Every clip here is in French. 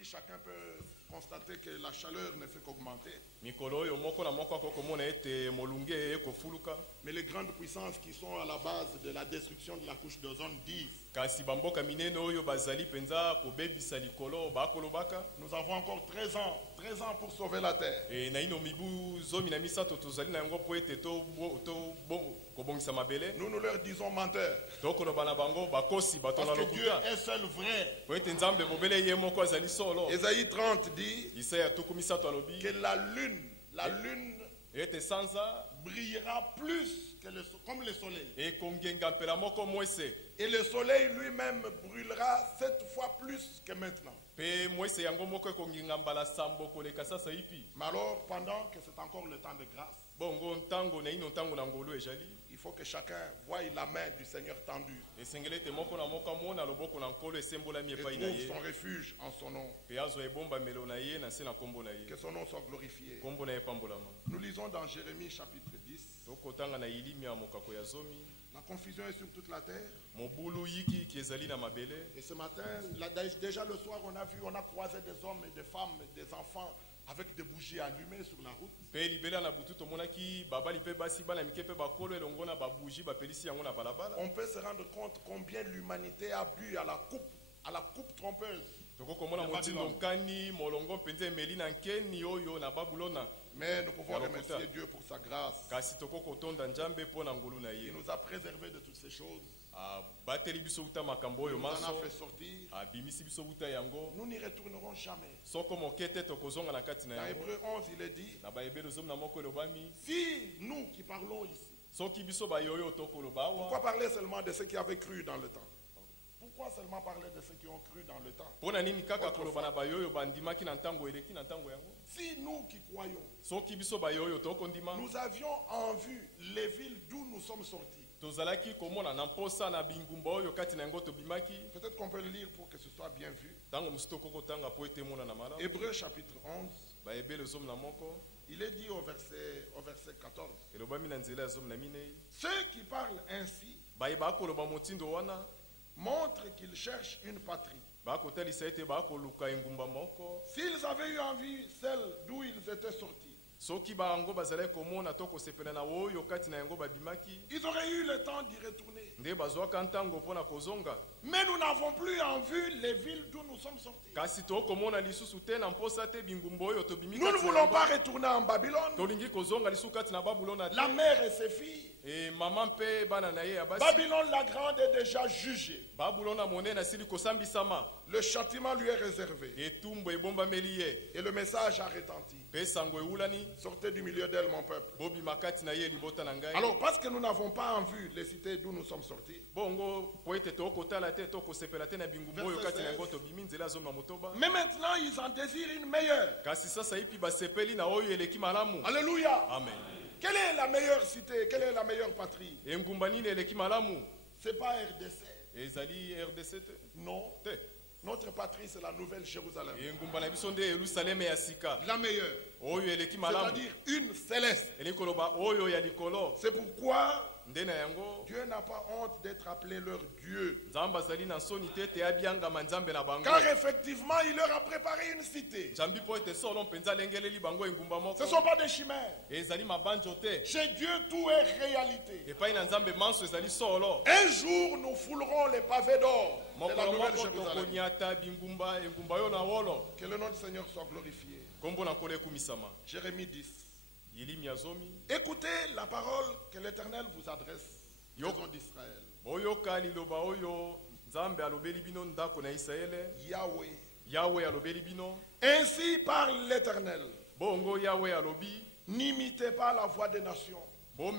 Ici, chacun peut constater que la chaleur ne fait qu'augmenter. Mais les grandes puissances qui sont à la base de la destruction de la couche d'ozone disent: nous avons encore 13 ans pour sauver la terre. Nous leur disons menteurs. Parce que Dieu est seul vrai. Ésaïe 30 dit que la lune brillera plus que comme le soleil. Et le soleil lui-même brûlera 7 fois plus que maintenant. Mais alors, pendant que c'est encore le temps de grâce, il faut que chacun voie la main du Seigneur tendue et trouve son refuge en son nom. Que son nom soit glorifié. Nous lisons dans Jérémie chapitre 10. La confusion est sur toute la terre. Et ce matin, déjà le soir, on a croisé des hommes et des femmes et des enfants avec des bougies allumées sur la route. On peut se rendre compte combien l'humanité a bu à la coupe trompeuse. Mais nous pouvons remercier Dieu pour sa grâce. Il nous a préservés de toutes ces choses. Il nous en a fait sortir. Nous n'y retournerons jamais. Dans Hébreux 11, il est dit: si nous qui parlons ici, pourquoi parler seulement de ceux qui avaient cru dans le temps? Pourquoi seulement parler de ceux qui ont cru dans le temps? Si nous qui croyons, nous avions en vue les villes d'où nous sommes sortis. Peut-être qu'on peut le lire pour que ce soit bien vu. Hébreux chapitre 11. Il est dit au verset 14: ceux qui parlent ainsi montrent qu'ils cherchent une patrie. S'ils avaient eu en vue celle d'où ils étaient sortis, ils auraient eu le temps d'y retourner. Mais nous n'avons plus en vue les villes d'où nous sommes sortis. Nous ne voulons pas retourner en Babylone. La mère et ses filles. Babylone la grande est déjà jugée. Le châtiment lui est réservé. Et le message a retenti: sortez du milieu d'elle, mon peuple. Alors, parce que nous n'avons pas en vue les cités d'où nous sommes sortis, mais maintenant ils en désirent une meilleure. Alléluia. Amen. Quelle est la meilleure cité? Quelle est la meilleure patrie? C'est pas RDC. Non. Notre patrie, c'est la Nouvelle Jérusalem. La meilleure. C'est-à-dire une céleste. C'est pourquoi Dieu n'a pas honte d'être appelé leur Dieu. Car effectivement, il leur a préparé une cité. Ce ne sont pas des chimères. Chez Dieu, tout est réalité. Un jour, nous foulerons les pavés d'or de la Nouvelle Jérusalem. Que le nom du Seigneur soit glorifié. Jérémie 10. Écoutez la parole que l'Éternel vous adresse, maison d'Israël. Yahweh. Ainsi parle l'Éternel. N'imitez pas la voix des nations. Et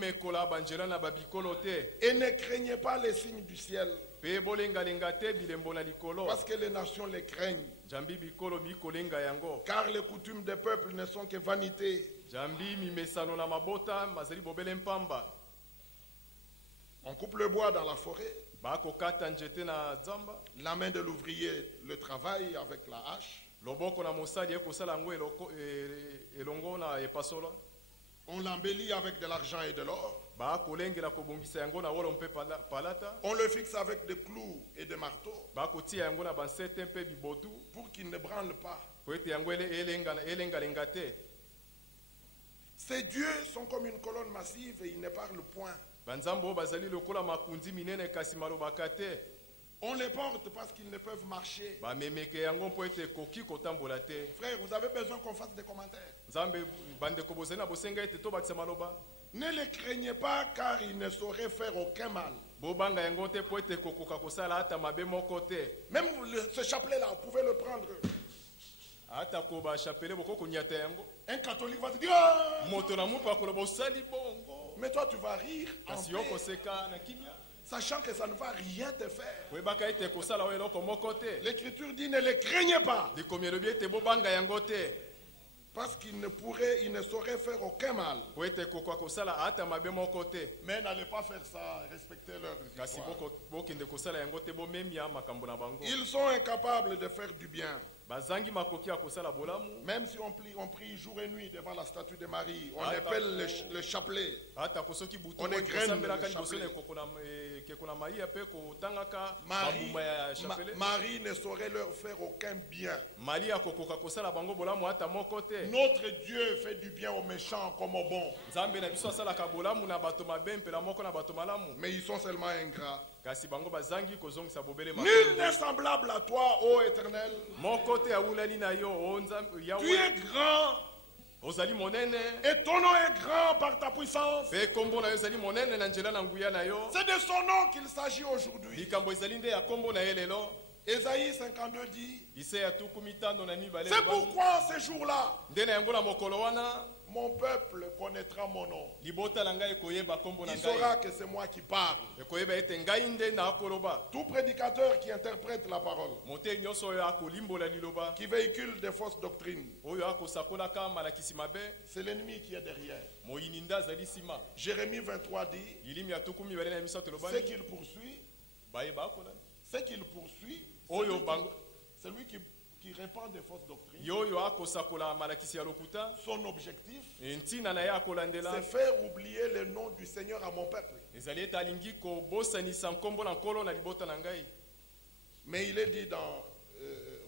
ne craignez pas les signes du ciel. Parce que les nations les craignent. Car les coutumes des peuples ne sont que vanité. On coupe le bois dans la forêt. La main de l'ouvrier le travaille avec la hache. On l'embellit avec de l'argent et de l'or. On le fixe avec des clous et des marteaux pour qu'il ne branle pas. Ces dieux sont comme une colonne massive et ils ne parlent point. On les porte parce qu'ils ne peuvent marcher. Frère, vous avez besoin qu'on fasse des commentaires. Ne les craignez pas car ils ne sauraient faire aucun mal. Même ce chapelet-là, vous pouvez le prendre. Un catholique va se dire mais toi tu vas rire en paix, sachant que ça ne va rien te faire. L'écriture dit ne les craignez pas. Parce qu'ils ne sauraient faire aucun mal. Mais n'allez pas faire ça, respectez leur histoire. Ils sont incapables de faire du bien. Même si on prie jour et nuit devant la statue de Marie, on appelle le chapelet. On égrène le chapelet. Marie ne saurait leur faire aucun bien. Notre Dieu fait du bien aux méchants comme aux bons. Mais ils sont seulement ingrats. Nul n'est semblable à toi, ô Éternel. Tu es grand. Et ton nom est grand par ta puissance. C'est de son nom qu'il s'agit aujourd'hui. Ésaïe 52 dit, c'est pourquoi ce jour-là, mon peuple connaîtra mon nom. Il saura que c'est moi qui parle. Tout prédicateur qui interprète la parole, qui véhicule des fausses doctrines, c'est l'ennemi qui est derrière. Jérémie 23 dit, ce qu'il poursuit, c'est lui qui répand des fausses doctrines. Son objectif, c'est faire oublier le nom du Seigneur à mon peuple. Mais il est dit dans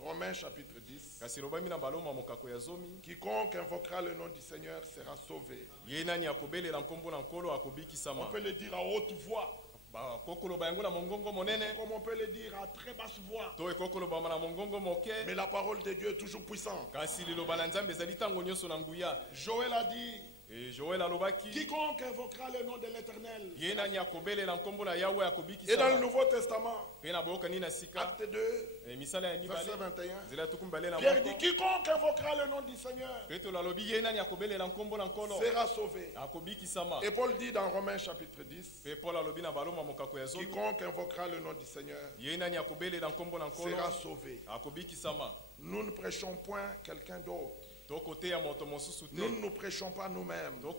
Romains chapitre 10, quiconque invoquera le nom du Seigneur sera sauvé. On peut le dire à haute voix. Comme on peut le dire à très basse voix. Mais la parole de Dieu est toujours puissante. Joël a dit, quiconque invoquera le nom de l'Éternel. Et dans le Nouveau Testament, acte 2, verset 21, Pierre dit, quiconque invoquera le nom du Seigneur sera sauvé. Et Paul dit dans Romains chapitre 10, quiconque invoquera le nom du Seigneur sera sauvé. Nous ne prêchons point quelqu'un d'autre. Nous ne nous prêchons pas nous-mêmes. Tout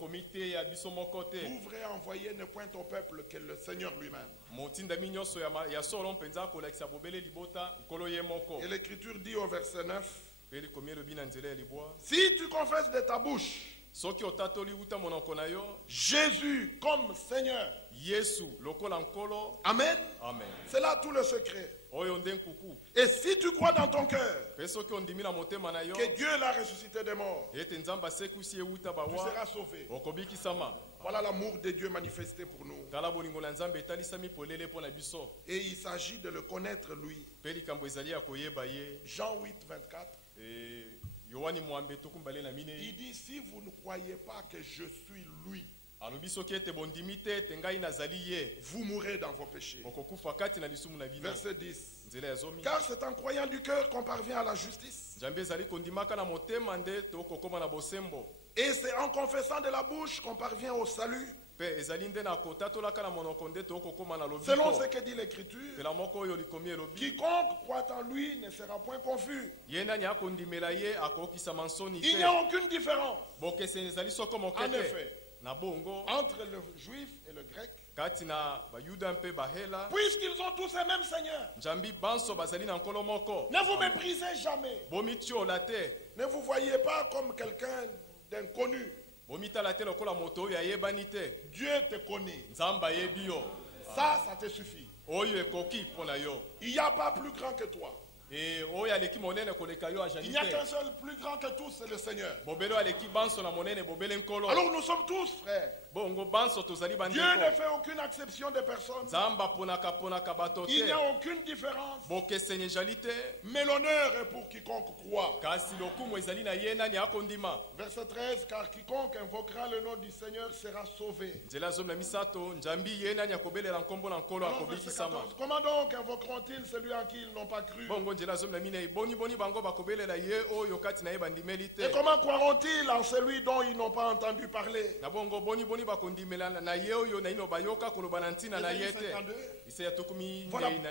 vrai envoyé ne pointe au peuple que le Seigneur lui-même. Et l'Écriture dit au verset 9, si tu confesses de ta bouche Jésus comme Seigneur, Amen. C'est là tout le secret. Et si tu crois dans ton cœur que Dieu l'a ressuscité des morts, tu seras sauvé. Voilà l'amour de Dieu manifesté pour nous. Et il s'agit de le connaître lui. Jean 8, 24. Il dit, si vous ne croyez pas que je suis lui, vous mourrez dans vos péchés. Verset 10. Car c'est en croyant du cœur qu'on parvient à la justice. Et c'est en confessant de la bouche qu'on parvient au salut. Selon ce que dit l'Écriture, quiconque croit en lui ne sera point confus. Il n'y a aucune différence. En effet, entre le juif et le grec, puisqu'ils ont tous les mêmes seigneurs, ne vous méprisez jamais. Ne vous voyez pas comme quelqu'un d'inconnu. Dieu te connaît. Ça te suffit. Il n'y a pas plus grand que toi. Il n'y a qu'un seul plus grand que tous, c'est le Seigneur. Alors nous sommes tous frères. Dieu ne fait aucune exception de personnes. Il n'y a aucune différence. Mais l'honneur est pour quiconque croit. Verset 13, car quiconque invoquera le nom du Seigneur sera sauvé. Alors, verset 14, comment donc invoqueront-ils celui en qui ils n'ont pas cru? Et comment croiront-ils en celui dont ils n'ont pas entendu parler?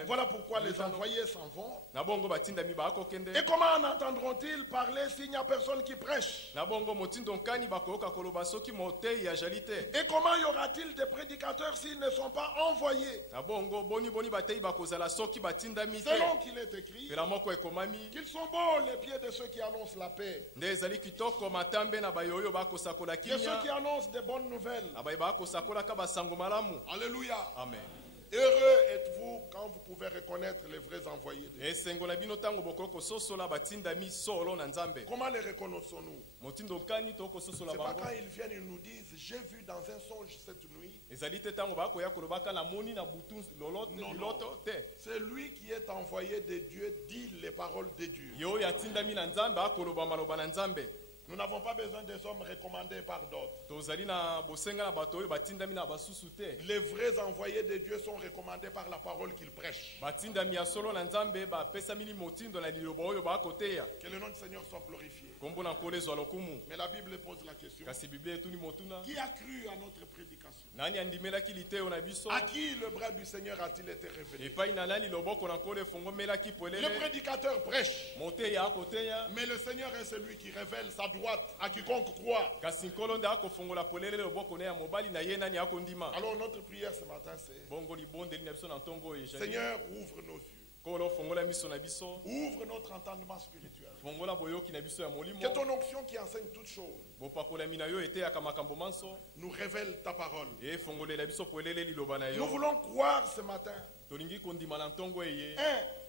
Voilà pourquoi les envoyés s'en vont. Et comment en entendront-ils parler s'il n'y a personne qui prêche? Et comment y aura-t-il des prédicateurs s'ils ne sont pas envoyés? Selon qu'il est écrit, qu'ils sont beaux les pieds de ceux qui annoncent la paix, de ceux qui annoncent des bonnes nouvelles. Alléluia. Amen. Heureux êtes-vous quand vous pouvez reconnaître les vrais envoyés de Dieu. Comment les reconnaissons-nous? C'est pas quand ils viennent, ils nous disent, j'ai vu dans un songe cette nuit. Non. C'est lui qui est envoyé de Dieu, dit les paroles de Dieu. Nous n'avons pas besoin des hommes recommandés par d'autres. Les vrais envoyés de Dieu sont recommandés par la parole qu'ils prêchent. Que le nom du Seigneur soit glorifié. Mais la Bible pose la question. Qui a cru à notre prédication? À qui le bras du Seigneur a-t-il été révélé? Le prédicateur prêche. Mais le Seigneur est celui qui révèle sa droite à quiconque croit. Alors notre prière ce matin c'est: Seigneur, ouvre nos yeux. Ouvre notre entendement spirituel. Que ton onction qui enseigne toutes choses nous révèle ta parole. Nous voulons croire ce matin.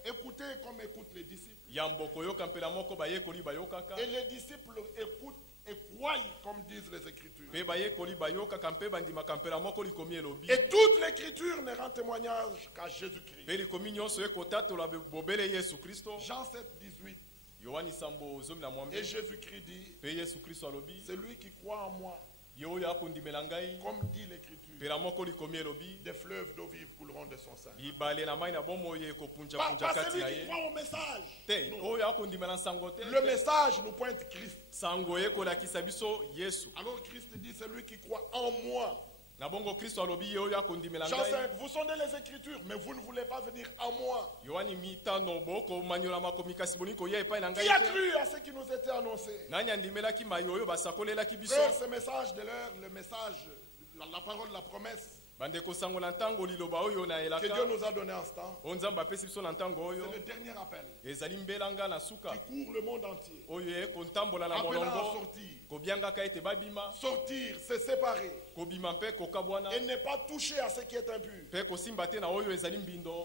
Écoutez comme écoutent les disciples. Et les disciples écoutent et croient comme disent les Écritures. Et toute l'Écriture ne rend témoignage qu'à Jésus-Christ. Jean 7, 18. Et Jésus-Christ dit, celui qui croit en moi, comme dit l'Écriture, des fleuves d'eau vive couleront de son sein. Pas celui qui croit au message. Le message nous pointe Christ. Alors Christ dit, celui qui croit en moi. Jean 5, vous sondez les Écritures, mais vous ne voulez pas venir à moi. Qui a cru à ce qui nous était annoncé? Frère, ce message de l'heure, le message, la parole, la promesse que Dieu nous a donné en ce temps, c'est le dernier appel qui court le monde entier. Appelant à sortir. Sortir, c'est séparer. Et ne pas toucher à ce qui est impur.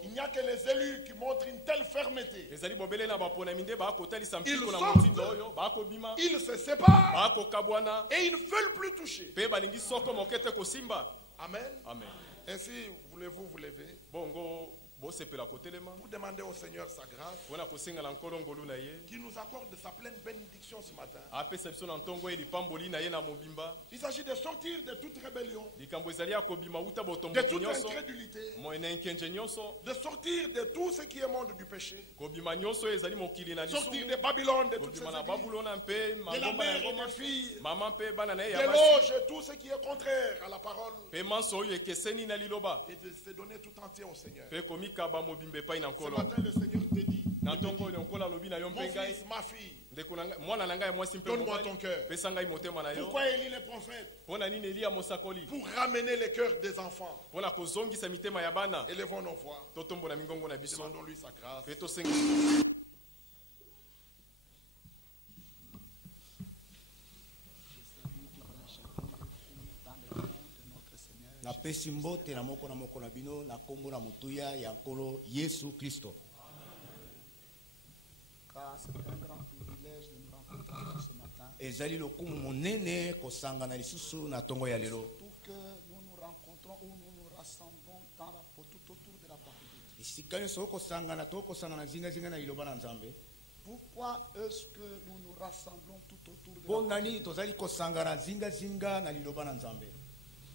Il n'y a que les élus qui montrent une telle fermeté. Ils sortent, ils se séparent et ils ne veulent plus toucher. Amen. Amen. Ainsi, voulez-vous vous lever pour demander au Seigneur sa grâce, qui nous accorde sa pleine bénédiction ce matin. Il s'agit de sortir de toute rébellion, de toute incrédulité, de sortir de tout ce qui est monde du péché, sortir de Babylone, de toutes ces églises, de la mère et des filles, des loges, tout ce qui est contraire à la parole, et de se donner tout entier au Seigneur. Ce matin, le Seigneur te dit, mon fils, ma fille, donne-moi ton cœur. Pourquoi Élie le prophète? Pour ramener les cœurs des enfants. Élevons nos voix. Demandons-lui sa grâce. Napesi mbote na moko na bino na kombo na mutuya ya nkolo Yesu Kristo. C'est un grand privilège de nous rencontrer ce matin. Ezali lokumu monene kosangana lisusu na tongo ya lelo. Surtout que nous nous rencontrons ou nous nous rassemblons tout autour de la parole de Dieu. Isikanye soko sangana to kosangana zinga na iloba na Nzambe. Pourquoi est-ce que nous nous rassemblons tout autour de la parole parole de Dieu? Tozali kosangana zinga na iloba na Nzambe.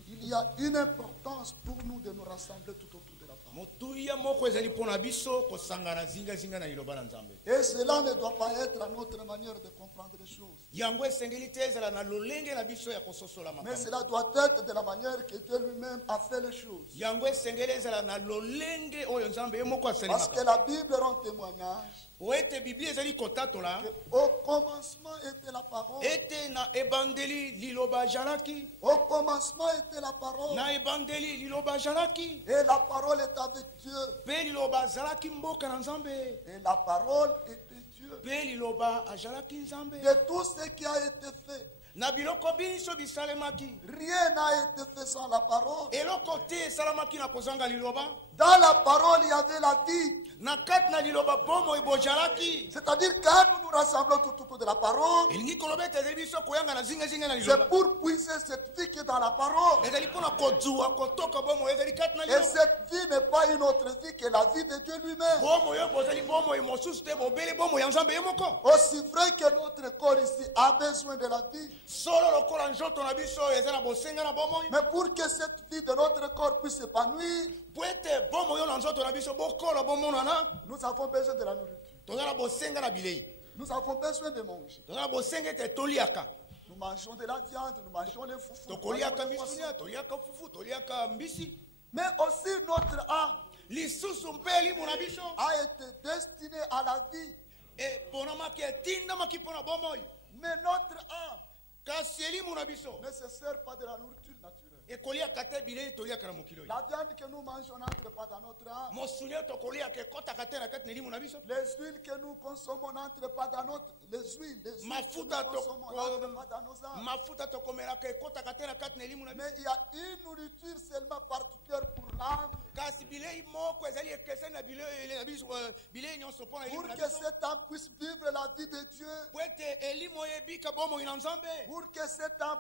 Il y a une importance pour nous de nous rassembler tout autour de la parole. Mutuya moko ezali pona biso kosangana zinga na iloba na Nzambe. Et cela ne doit pas être à notre manière de comprendre les choses. Yango esengeli te ezala na lolenge na biso ya kososola makambo. Mais cela doit être de la manière que Dieu lui-même a fait les choses. Yango esengeli ezala na lolenge oyo Nzambe moko asali Parce que la Bible rend témoignage. Oete Biblia ezali kotatola. Au commencement était la parole. Ete na ebandeli liloba jalaki. Au commencement était la parole. Na ebandeli liloba jalaki. Et la parole est avec Dieu. Pe liloba zalaki mboka na Nzambe. Et la parole était Dieu. Pe liloba ajalaki Nzambe. De tout ce qui a été fait, na biloko biso bisalemaki, rien n'a été fait sans la parole. Eloko te salamaki na kozanga liloba. Dans la parole, il y avait la vie. Na kat na liloba bomo ibojalaki. C'est-à-dire quand nous nous rassemblons tout autour de la parole, elingi kolobeta biso koyanga na zinga na c'est liloba. pour puiser cette vie qui est dans la parole. Ezali pona kozuwa kotoka bomo ezali kat na Et liloba. cette vie n'est pas une autre vie que la vie de Dieu lui-même. Bomo yo bozali bomo imosusu te bobele bomo ya Nzambe yemoko. Aussi vrai que notre corps ici a besoin de la vie. Solo lokola njoto na biso ezala bosenga na bomo. Mais pour que cette vie de notre corps puisse s'épanouir, Puete bomo yo na nzoto na biso bokola bomo nana. nous avons besoin de la nourriture. Tozala bosenga na bilei. Nous avons besoin de manger. Tozala bosenga te toliaka. Nous mangeons de la viande, nous mangeons les foufous. Tokoliaka misunya, toliaka fufu, toliaka mbisi. Mais aussi notre âme Lisusu mpeli muna biso a été destinée à la vie. e ponama ke tinda maki pona bomoy. Mais notre âme Kasieli muna biso ne se sert pas de la nourriture naturelle. e koliaka te bilei toliaka na mokilo. La viande que nous mangeons n'entre pas dans notre âme. Mosunya tokoliaka kotaka te na kati neli muna biso. Les huiles que nous consommons n'entrent pas dans notre... Les huiles que Mafuta nous consommons n'entrent pas dans nos âmes. mafuta tokomelaka kotaka te na kati neli muna biso. Mais il y a une nourriture seulement particulière pour l'âme. Kasi bilei moko ezali ekese na bilei na biso bilei nyonso pona eli Pour muna que biso. cet âme puisse vivre la vie de Dieu. Puete elimo yebika bomo ina Nzambe. Pour que cet âme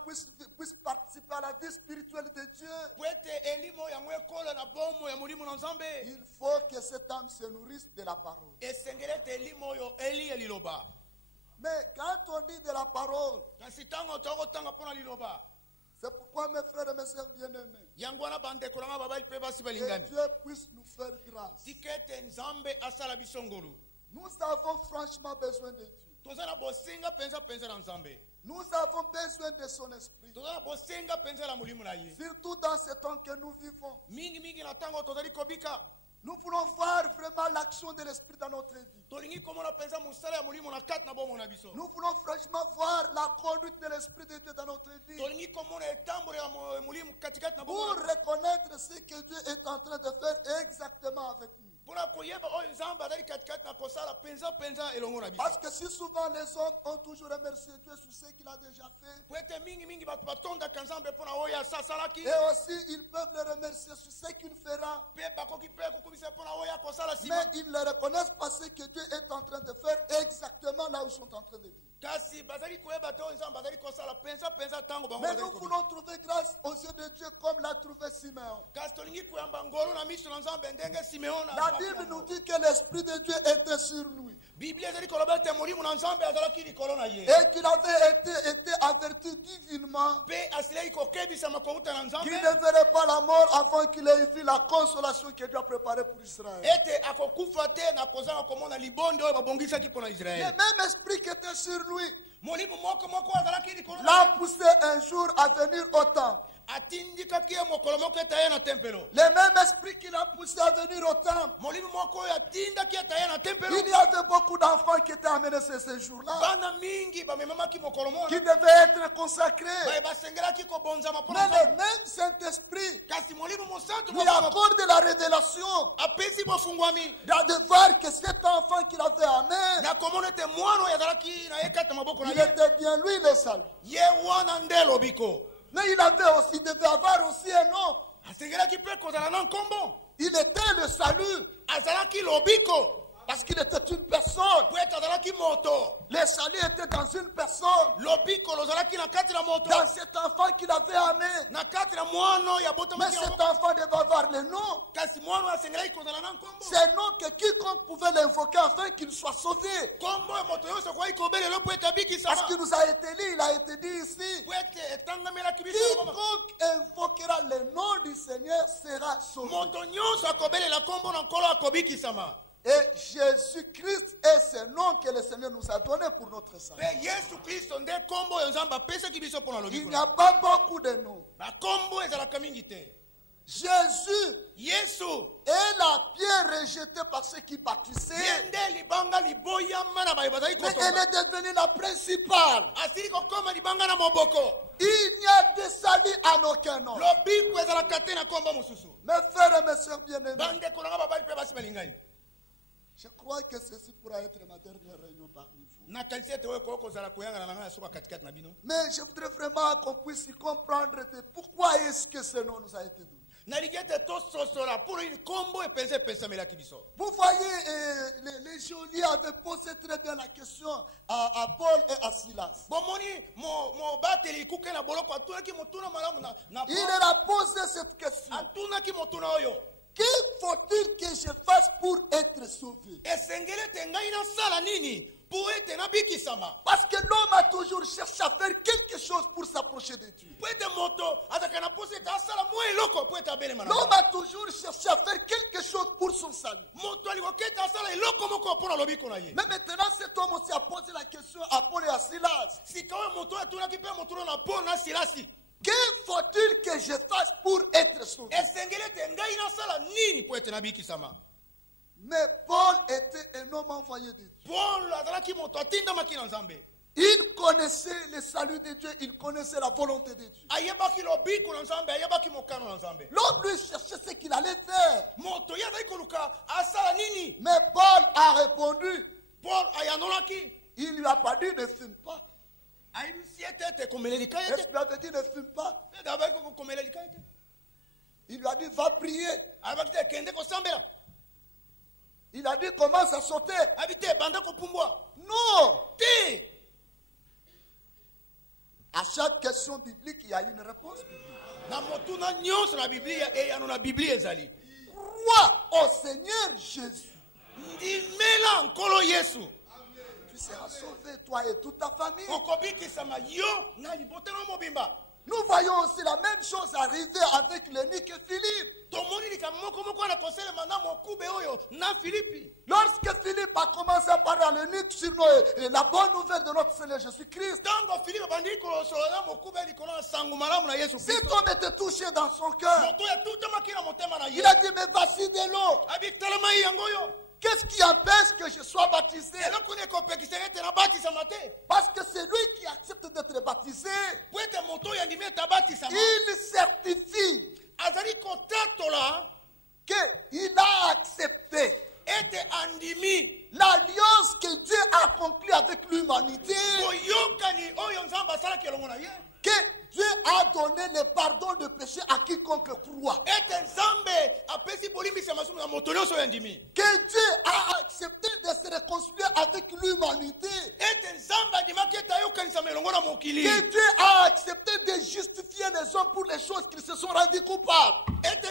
puisse participer à la vie spirituelle de Dieu. Puete elimo yango ekola na bomo ya molimo na Nzambe. Il faut que cet âme se nourrisse de la parole. Esengele te elimo oyo eli ya liloba. Mais quand on dit de la parole, Kasi tango tokotanga pona liloba. c'est pourquoi mes frères et mes sœurs bien-aimés, Yango wana bandeko nanga babali pe basi que balingami. Dieu puisse nous faire grâce. Tikete Nzambe asala biso ngolu. Nous avons franchement besoin de Dieu. Tozala bosenga penza na Nzambe. Nous avons besoin de son esprit. Tozala bosenga penza la molimo na ye. Surtout dans ce temps que nous vivons. Mingi na tango tozali kobika. Nous voulons voir vraiment l'action de l'esprit dans notre vie. Tolingi komona penza musala ya molimo na kati na bomo na biso. Nous voulons franchement voir la conduite de l'esprit de Dieu dans notre vie. Tolingi komona etambolo ya molimo katikati na bomo. Pour reconnaître ce que Dieu est en train de faire exactement avec nous. Pona koyeba oyo Nzambe adali katikati na kosala penza elongo na biso. Parce que si souvent les hommes ont toujours remercié Dieu sur ce qu'il a déjà fait. Puete mingi bato batonda Nzambe pona oyo asasalaki. Et aussi ils peuvent le remercier sur ce qu'il fera. Pe bakoki pe kokumisa pona oyo akosala sima. Mais ils ne reconnaissent pas ce que Dieu est en train de faire exactement là où ils sont en train de vivre. Kasi bazali koyeba te oyo Nzambe bazali kosala penza tango bango. Mais nous voulons trouver grâce aux yeux de Dieu comme l'a trouvé Simeon. Kasi tolingi koyamba ngolo na miso na Nzambe ndenge Simeon. La Bible nous dit que l'Esprit de Dieu était sur lui. Biblia ezali koloba te molimo na Nzambe azalaki likolo na ye. Et qu'il avait été averti divinement Pe asilai kokebisama kouta na Nzambe. qu'il ne verrait pas la mort avant qu'il ait vu la consolation que Dieu a préparée pour Israël. Ete akokufa te na kozanga komona libonde oyo babongisaki pona Le Israël. même esprit qui était sur lui Molimo moko azalaki likolo na l'a poussé un jour à venir au temple. atindikaki ye mokolo moko ete aye na tempelo. Le même esprit qui l'a poussé à venir au temple. Molimo moko oyo atindaki ete aye na tempelo. Il y avait beaucoup d'enfants qui étaient amenés ce jour-là, Bana mingi bamemamaki mokolo qui mona. devaient être consacrés. Baye basengelaki kobonzama Mais pona le Nzambe. même Saint-Esprit Kasi molimo mosantu lui accorde la révélation apesi bofungwami. de voir que cet enfant qu'il avait amené, Na komona ete mwana oyo azalaki na ye kati na maboko na il ye. était bien lui le salut. Ye wana nde lobiko. Mais il devait avoir aussi un nom. Il était le salut. Parce qu'il était une personne. Le salut était dans une personne. Dans cet enfant qu'il avait amené. Mais cet enfant devait avoir le nom. C'est un nom que quiconque pouvait l'invoquer afin qu'il soit sauvé. Parce qu'il nous a été dit, il a été dit ici. Quiconque invoquera le nom du Seigneur sera sauvé. Et Jésus-Christ est ce nom que le Seigneur nous a donné pour notre salut. Il n'y a pas beaucoup de noms. Jésus est la pierre rejetée par ceux qui baptisaient. Mais elle est devenue la principale. Il n'y a de salut en aucun nom. Mes frères et mes sœurs bien-aimés, je crois que ceci pourra être ma dernière réunion parmi vous. Mais je voudrais vraiment qu'on puisse comprendre pourquoi est-ce que ce nom nous a été donné. Vous voyez, les geôliers avaient posé très bien la question à Paul et à Silas. Il leur a posé cette question. Que faut-il que je fasse pour être sauvé? Parce que l'homme a toujours cherché à faire quelque chose pour s'approcher de Dieu. L'homme a toujours cherché à faire quelque chose pour son salut. Mais maintenant, cet homme aussi a posé la question à Paul et à Silas. Que faut-il que je fasse pour être sauvé? Mais Paul était un homme envoyé de Dieu. Il connaissait le salut de Dieu, il connaissait la volonté de Dieu. L'homme lui cherchait ce qu'il allait faire. Mais Paul a répondu. Il ne lui a pas dit ne fume pas. Est-ce qu'il lui avait dit ne fume pas? Il lui a dit va prier. Il a dit commence à sauter. Non. À chaque question biblique, il y a une réponse biblique. Crois au Seigneur Jésus. Tu seras sauvé, toi et toute ta famille. Nous voyons aussi la même chose arriver avec l'eunuque Philippe. Lorsque Philippe a commencé à parler à l'eunuque sur la bonne nouvelle de notre Seigneur Jésus-Christ, cet homme était touché dans son cœur. Il a dit, mais voici de l'eau. Qu'est-ce qui empêche que je sois baptisé? Parce que c'est lui qui accepte d'être baptisé. Il certifie qu'il a accepté l'alliance que Dieu a conclue avec l'humanité. Que Dieu a donné le pardon de péché à quiconque croit. Que Dieu a accepté de se réconcilier avec l'humanité. Que Dieu a accepté de justifier les hommes pour les choses qu'ils se sont rendus coupables. Qu'est-ce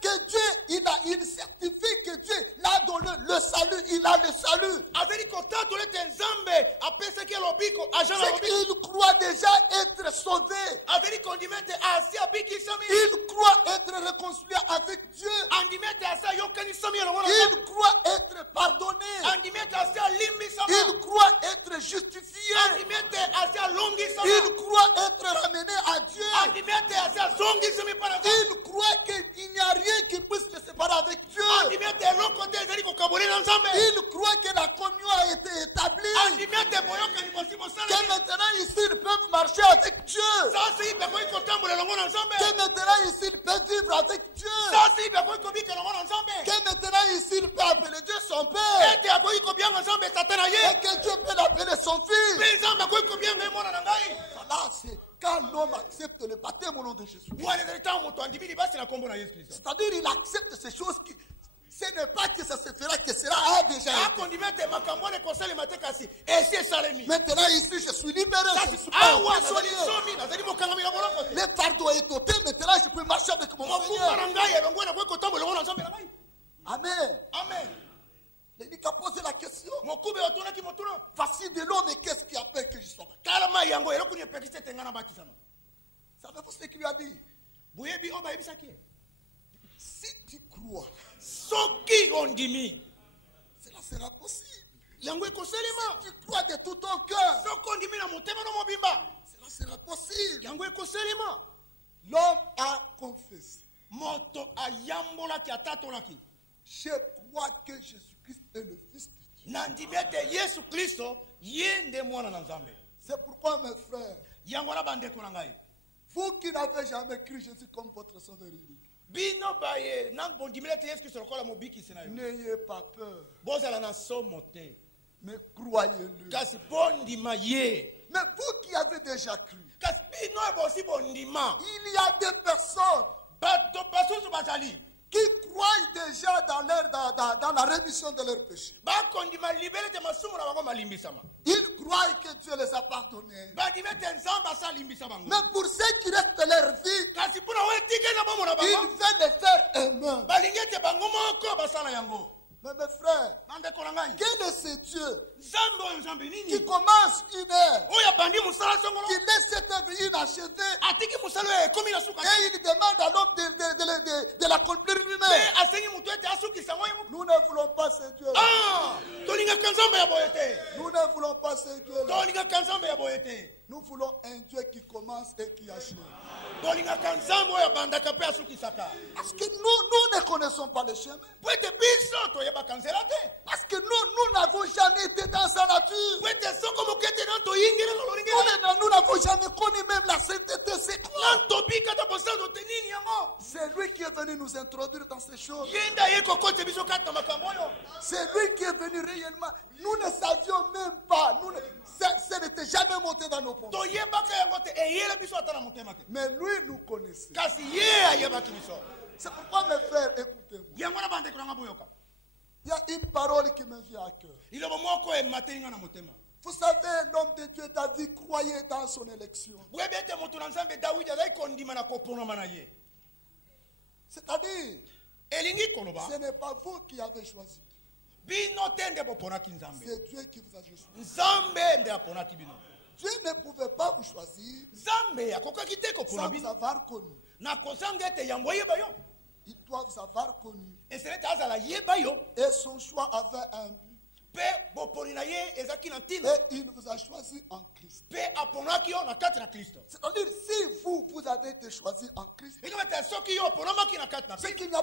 que Dieu, il certifie que Dieu l'a donné le salut, il a le salut. C'est qu'il croit déjà être sauvé. Il croit être réconcilié avec Dieu. Il croit être pardonné. Il croit être justifié. Il croit être ramené à Dieu. Il croit qu'il n'y a rien qui puisse le séparer avec Dieu. Il croit que la communion a été établie. Que maintenant ici ils peuvent marcher avec Dieu. Que maintenant ici ils peuvent vivre avec Dieu. Que maintenant ici ils peuvent appeler Dieu son Père. Et que Dieu peut l'appeler son Fils. Voilà, c'est quand homme accepte le baptême au nom de Jésus. C'est-à-dire il accepte ces choses qui... Ce n'est pas que ça se fera, que cela a déjà été. Maintenant ici, je suis libéré. Le fardeau est ôté. Maintenant, je peux marcher avec mon Seigneur. Amen. Amen. Il a posé la question. Voici de l'homme, qu'est-ce qui a fait que je sois baptisé? Savez-vous ce qu'il lui a dit? Si tu crois, cela sera possible. Si tu crois de tout ton cœur, cela sera possible. L'homme a confessé. Je crois que Jésus-Christ est le Fils de Dieu. C'est pourquoi, mes frères, vous qui n'avez jamais cru Jésus comme votre sauveur unique, n'ayez pas peur, mais croyez-le. Mais vous qui avez déjà cru, il y a des personnes qui croient déjà dans la rémission de leurs péchés. Ils croient que Dieu les a pardonnés. Mais pour ceux qui restent leur vie, ils veulent les faire eux-mêmes. Mais mes frères, quel est ce Dieu qui commence une œuvre, qui laisse cette œuvre inachevée, et il demande à l'homme de l'accomplir lui-même? Nous ne voulons pas ce Dieu. Nous ne voulons pas ce Dieu. Nous voulons un Dieu qui commence et qui achève. Parce que nous ne connaissons pas le chemin. Parce que nous n'avons jamais été dans sa nature. Nous n'avons jamais connu même la sainteté. C'est lui qui est venu nous introduire dans ces choses. C'est lui qui est venu réellement. Nous ne savions même pas. Ça n'était jamais monté dans nos pensées. Mais lui nous connaissait. C'est pourquoi, mes frères, écoutez-moi. Il y a une parole qui me vient à cœur. Vous savez, l'homme de Dieu David croyait dans son élection. C'est-à-dire, ce n'est pas vous qui avez choisi. C'est Dieu qui vous a choisi. Dieu ne pouvait pas vous choisir sans vous avoir connu. Ils doivent vous avoir connu. Et son choix avait un but. Et il vous a choisi en Christ. C'est-à-dire, si vous avez été choisi en Christ, c'est qu'il n'y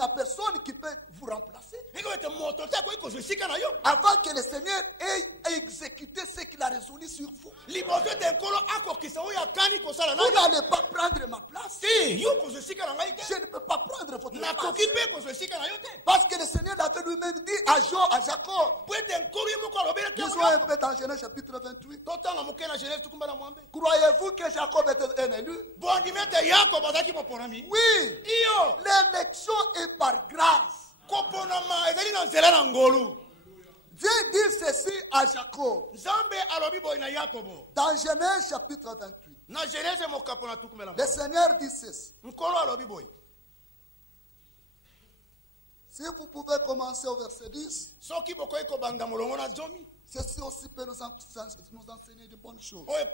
a personne qui peut vous remplacer. Avant que le Seigneur ait exécuté ce qu'il a résolu sur vous, vous n'allez pas prendre ma place. Je ne peux pas prendre votre place. Parce que le Seigneur l'avait lui-même dit à Jacob. Lisons un peu dans Genèse chapitre 28. Croyez-vous que Jacob était un élu? Oui. L'élection est par grâce. Dieu dit ceci à Jacob. Dans Genèse chapitre 28. Le Seigneur dit ceci. Si vous pouvez commencer au verset 10, ceci aussi peut nous enseigner de bonnes choses. Mais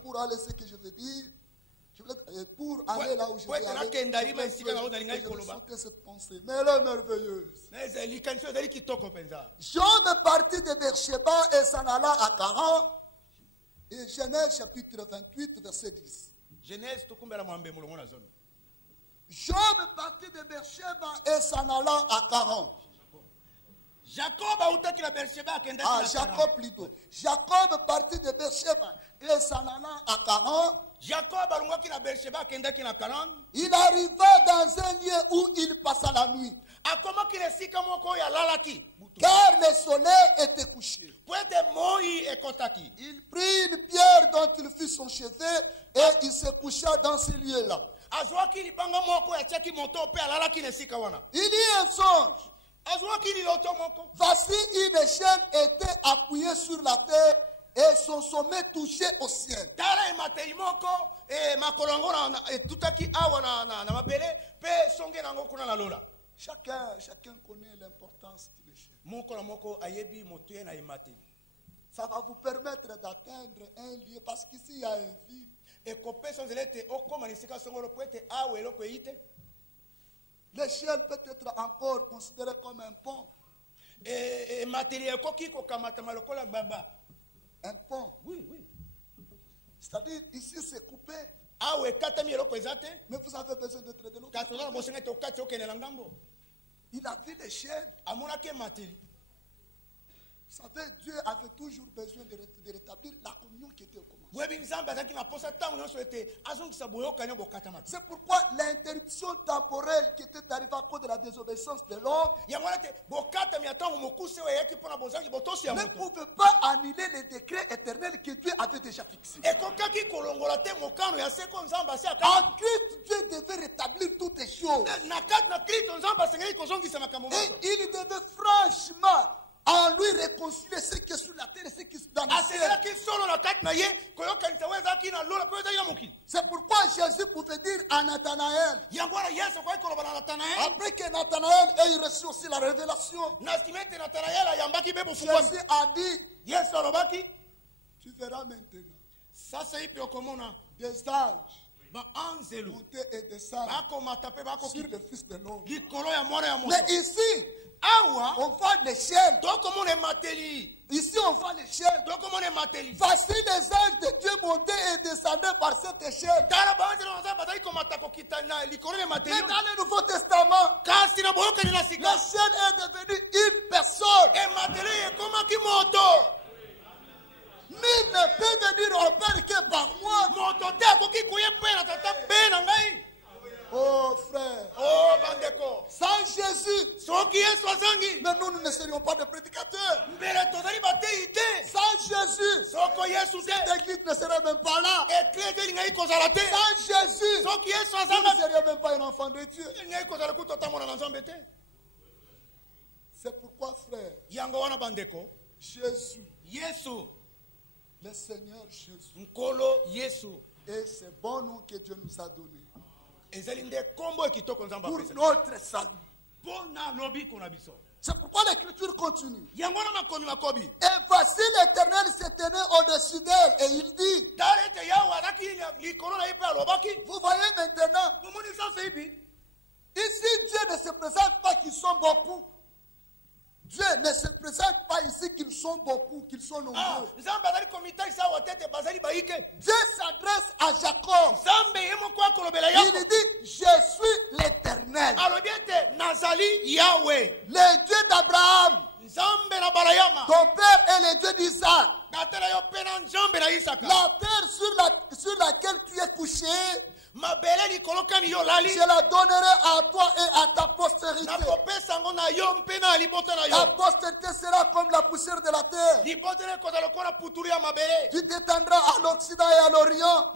pour aller ce que je veux dire, pour aller là où je veux aller, je veux sentir cette pensée. Mais elle est merveilleuse. Job est parti de Beersheba et s'en alla à Charan. Et Genèse chapitre 28, verset 10. Job est parti de Beersheba et s'en alla à Charan. Ah, Jacob plutôt. Jacob partit de Beersheba et s'en allant à Caran. Il arriva dans un lieu où il passa la nuit. Car le soleil était couché. Il prit une pierre dont il fit son chevet et il se coucha dans ce lieu-là. Il y eut un songe. Voici une échelle était appuyée sur la terre et son sommet touchait au ciel. Chacun connaît l'importance de l'échelle. Ça va vous permettre d'atteindre un lieu parce qu'ici il y a un vide. L'échelle peut être encore considérée comme un pont. Un pont. Oui, oui. C'est-à-dire, ici c'est coupé. Mais vous avez besoin d'être de l'autre côté. Il a vu l'échelle. Vous savez, Dieu avait toujours besoin de rétablir la communion qui était au commencement. C'est pourquoi l'interruption temporelle qui était arrivée à cause de la désobéissance de l'homme ne pouvait pas annuler les décrets éternels que Dieu avait déjà fixés. En Christ, Dieu devait rétablir toutes les choses. Et il devait franchement en lui réconcilier ce qui est sur la terre et ce qui est dans le ciel. C'est pourquoi Jésus pouvait dire à Nathanaël, après que Nathanaël ait reçu aussi la révélation, Jésus a dit, tu verras maintenant des anges monter et descendre sur le Fils de l'homme. Mais ici, on voit l'échelle. Ici, on voit l'échelle. Voici les anges de Dieu montaient et descendaient par cette échelle. Mais dans le Nouveau Testament, l'échelle est devenue une personne. Nul ne peut venir au Père que par moi. Oh frère, sans Jésus, mais nous ne serions pas de prédicateurs. Sans Jésus, cette église ne serait même pas là. Sans Jésus, vous ne seriez même pas un enfant de Dieu. C'est pourquoi, frère, Jésus, le Seigneur Jésus, et c'est bon nom que Dieu nous a donné pour notre salut. C'est pourquoi l'écriture continue. Et voici l'Éternel se tenait au-dessus d'elle et il dit, vous voyez maintenant, ici Dieu ne se présente pas qu'ils sont beaucoup. Dieu ne se présente pas ici qu'ils sont beaucoup, qu'ils sont nombreux. Dieu s'adresse à Jacob. Il dit, je suis l'Éternel, le Dieu d'Abraham, ton père est le Dieu d'Isaac. La terre sur laquelle tu es couché, je la donnerai à toi et à ta postérité. Ta postérité sera comme la poussière de la terre. Tu t'étendras à l'Occident et à l'Orient,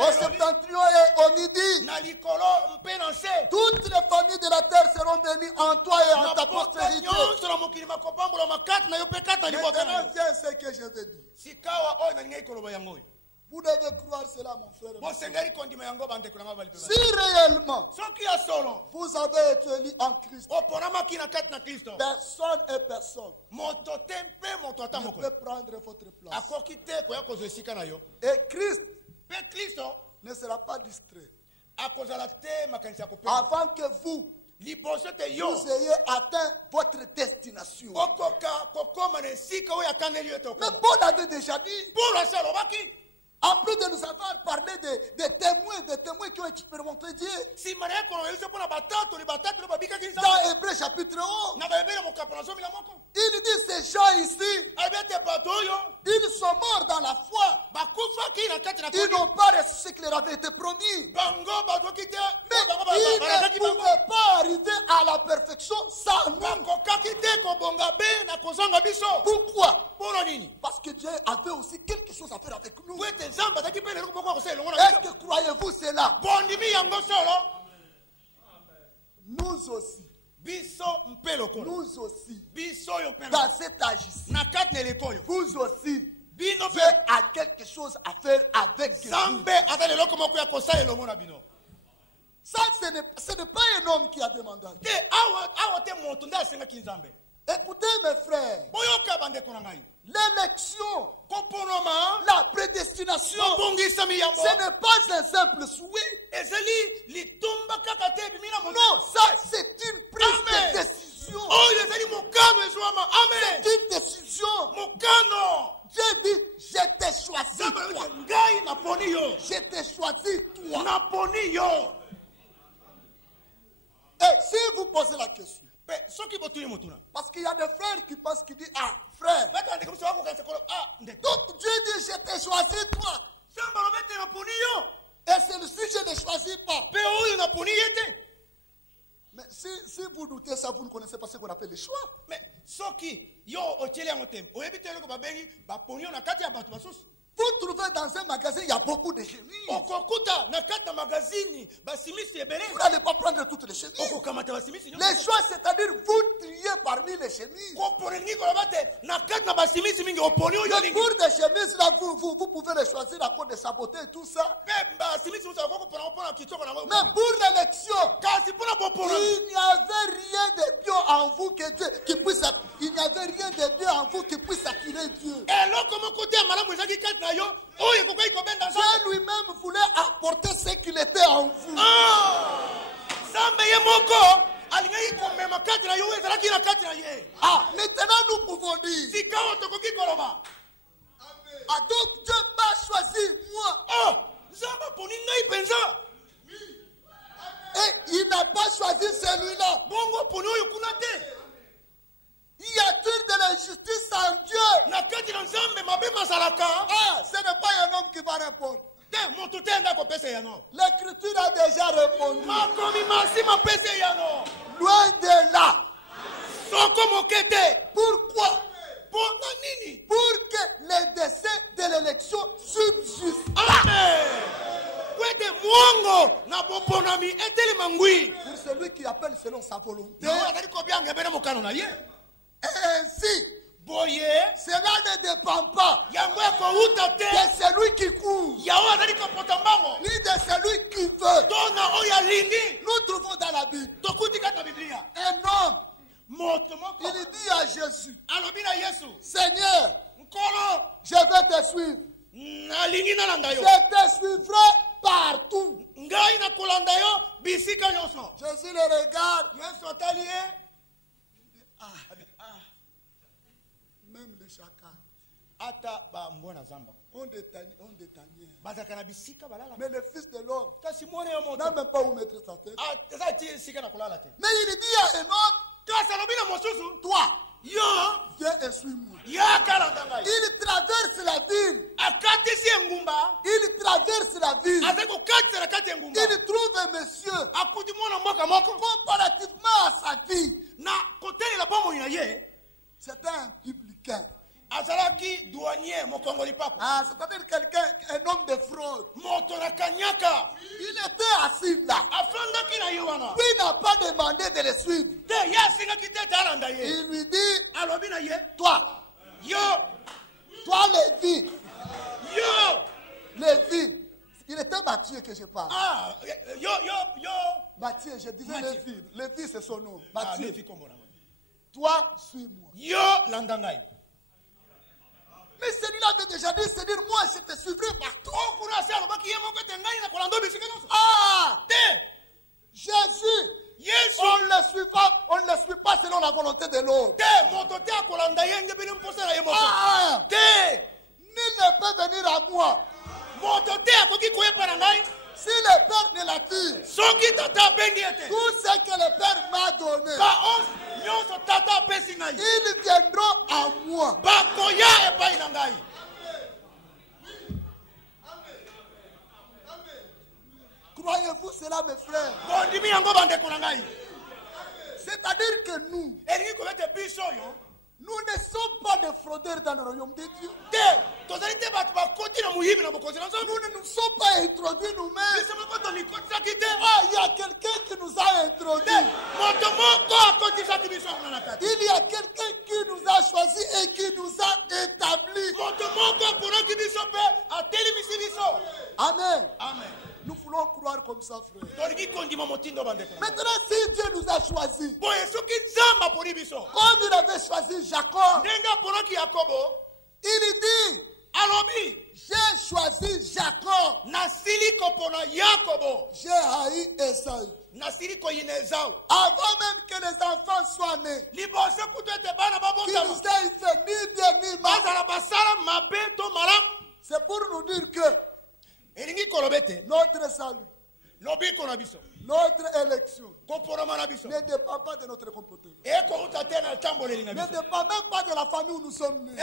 au septentrion et au midi. Toutes les familles de la terre seront bénies en toi et en ta postérité. Maintenant, viens ce que je veux dire. Vous devez croire cela, mon frère. Si réellement vous avez été élu en Christ, personne et personne ne peut prendre votre place. Et Christ ne sera pas distrait avant que vous ayez atteint votre destination. Mais Paul avait déjà dit, après de nous avoir parlé des témoins qui ont expérimenté Dieu, dans Hébreux chapitre 11. Il dit ces gens ici, ils sont morts dans la foi. Ils n'ont pas reçu ce qui leur avait été promis. Mais ils ne pouvaient pas arriver à la perfection sans nous. Pourquoi? Parce que Dieu avait aussi quelque chose à faire avec nous. Est-ce que croyez-vous cela? Nous aussi. Nous aussi. Dans cet âge ici. Vous aussi. Dieu a quelque chose à faire avec vous. Ça, ce n'est pas un homme qui a demandé. Écoutez mes frères, l'élection, la prédestination, ce n'est pas un simple souhait. Non, ça c'est une prise de décision. C'est une décision. Dieu dit, je t'ai choisi toi. Je t'ai choisi toi. Et si vous posez la question, parce qu'il y a des frères qui pensent qu'ils disent, ah frère, donc Dieu dit, je t'ai choisi toi. Et celui-ci, je ne le choisis pas. Mais si vous doutez ça, vous ne connaissez pas ce qu'on appelle le choix. Mais vous trouvez dans un magasin, il y a beaucoup de chemises. Vous n'allez pas prendre toutes les chemises. Les choix, c'est-à-dire vous triez parmi les chemises. Mais pour des chemises, là, vous pouvez les choisir à cause de saboter et tout ça. Mais pour l'élection, il n'y avait rien de bien en vous qui puisse attirer Dieu. Dieu lui-même voulait apporter ce qu'il était en vous. Maintenant nous pouvons dire, donc Dieu m'a choisi moi. Et il n'a pas choisi celui-là. Y a-t-il de l'injustice en Dieu? Ce n'est pas un homme qui va répondre. L'écriture a déjà répondu. Loin de là. Pourquoi? Pour que les décès de l'élection subsistent. Pour celui qui appelle selon sa volonté. Ainsi, cela ne dépend pas de celui qui court, ni de celui qui veut. Nous trouvons dans la Bible un homme, il dit à Jésus, Seigneur, je vais te suivre. Je te suivrai partout. Jésus le regarde. Même les chacals. On détanière. Mais le Fils de l'homme n'a même pas où mettre sa tête. Mais il dit à un autre, toi, viens et suis-moi. Il traverse la ville. Il traverse la ville. Il trouve un monsieur. Comparativement à sa vie, c'était un publicain. C'est-à-dire quelqu'un, un homme de fraude. Il était assis là. Puis il n'a pas demandé de le suivre. Il lui dit, toi, Lévi. Il était Matthieu que je parle. Matthieu, je disais Lévi. Lévi, c'est son nom. Matthieu. Toi, suis-moi. Mais celui-là avait déjà dit, c'est-à-dire moi je te suivrai partout. Jésus, on ne le suit pas selon la volonté de l'autre. Nul ne peut venir à moi si le Père ne l'attire. Tout ce que le Père m'a donné, Ils viendront à moi. Croyez-vous cela, mes frères? C'est-à-dire que nous ne sommes pas des fraudeurs dans le royaume de Dieu. Nous ne nous sommes pas introduits nous-mêmes. Il y a quelqu'un qui nous a introduits. Il y a quelqu'un qui nous a choisis et qui nous a établis. Amen. Amen. Nous voulons croire comme ça, frère. Maintenant, si Dieu nous a choisis, comme il avait choisi Jacob, il dit, j'ai choisi Jacob, j'ai haï Esaü. Avant même que les enfants soient nés, qu'il nous ait fait ni bien ni mal. C'est pour nous dire que notre salut, notre élection ne dépend pas de notre comportement. Ne dépend même pas de la famille où nous sommes nés.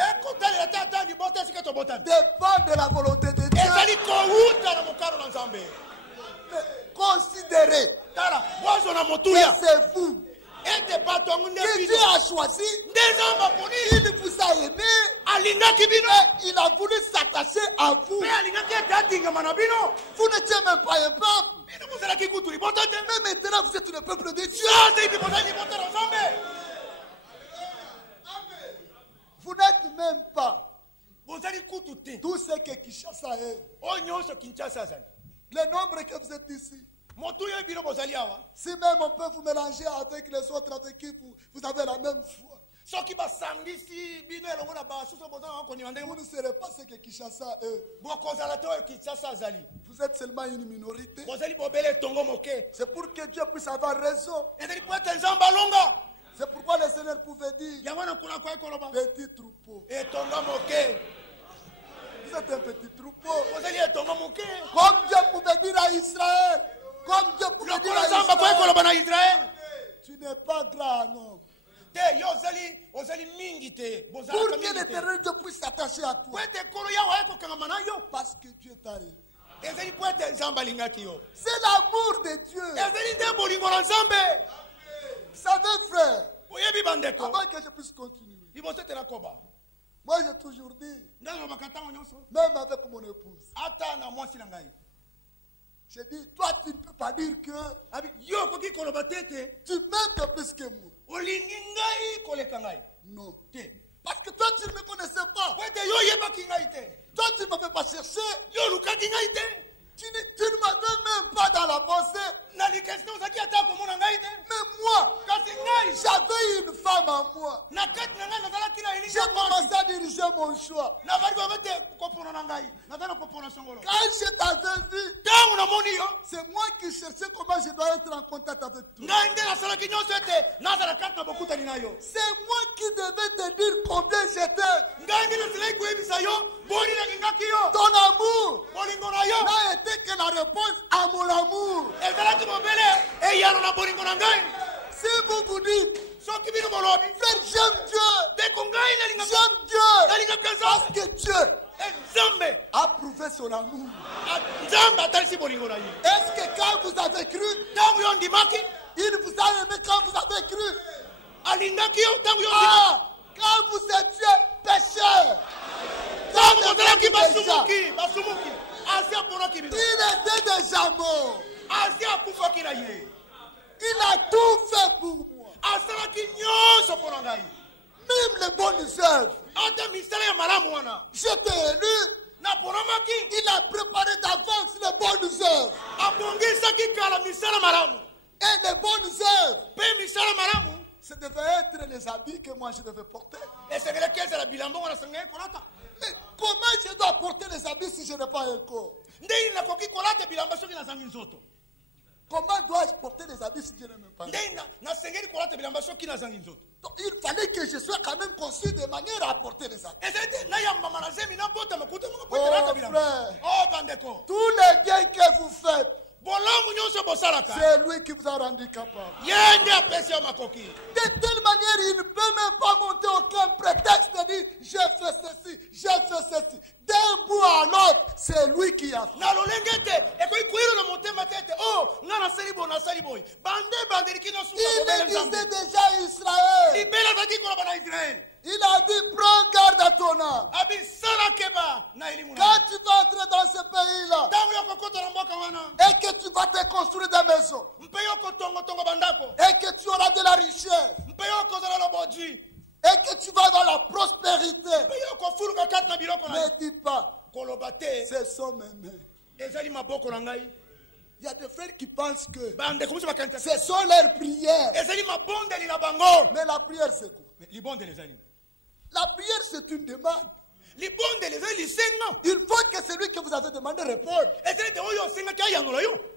Dépend de la volonté de Dieu. Considérez que c'est vous que Dieu a choisi. Il vous a aimé. Il a voulu s'attacher à vous. Vous n'étiez même pas un peuple. Mais maintenant vous êtes le peuple de Dieu. Vous n'êtes même pas tout ce que Kinshasa est. Le nombre que vous êtes ici. Si même on peut vous mélanger avec les autres avec qui vous avez la même foi. Vous ne serez pas ce que Kinshasa est. Vous êtes seulement une minorité. C'est pour que Dieu puisse avoir raison. C'est pourquoi le Seigneur pouvait dire petit troupeau. Vous êtes un petit troupeau. Comme Dieu pouvait dire à Israël. Comme Dieu pouvait dire à Israël. Tu n'es pas grand en homme. Pour que l'Éternel Dieu puisse s'attacher à toi. Parce que Dieu t'a aimé. C'est l'amour de Dieu. Vous savez, frère, avant que je puisse continuer, moi j'ai toujours dit, même avec mon épouse, j'ai dit, toi tu ne peux pas dire que tu m'aimes plus que moi. Non. Parce que toi tu ne me connaissais pas. Toi tu ne m'avais pas cherché. Tu ne m'avais même pas dans la pensée. Mais moi, j'avais une femme en moi. J'ai commencé à diriger mon choix. Quand je t'avais vu, c'est moi qui cherchais comment je dois être en contact avec toi. C'est moi qui devais te dire combien j'étais. Ton amour n'a été que la réponse à mon amour. Si vous vous dites, frère, j'aime Dieu. J'aime Dieu. Parce que Dieu a prouvé son amour. Est-ce que quand vous avez cru, il vous a aimé quand vous avez cru? Quand vous étiez pécheur, il était déjà mort. Il a tout fait pour moi. Même les bonnes œuvres. J'étais élu. Il a préparé d'avance les bonnes œuvres. Et les bonnes œuvres, ça devait être les habits que moi je devais porter. Mais comment je dois porter les habits si je n'ai pas un corps? Comment dois-je porter les habits si je n'ai même pas un corps? Donc, il fallait que je sois quand même conçu de manière à porter les habits. Oh frère, tous les biens que vous faites C'est lui qui vous a rendu capable. De telle manière, il ne peut même pas monter aucun prétexte de dire j'ai fait ceci, j'ai fait ceci. D'un bout à l'autre, c'est lui qui a fait. Il disait déjà à Israël. Il a dit prends garde à ton âme. Quand tu vas entrer dans ce pays-là et que tu vas te construire des maisons et que tu auras de la richesse et que tu vas dans la prospérité, ne dis pas ce sont mes mains. Il y a des frères qui pensent que ce sont leurs prières. Mais la prière c'est quoi? La prière c'est une demande. Il faut que celui que vous avez demandé réponde.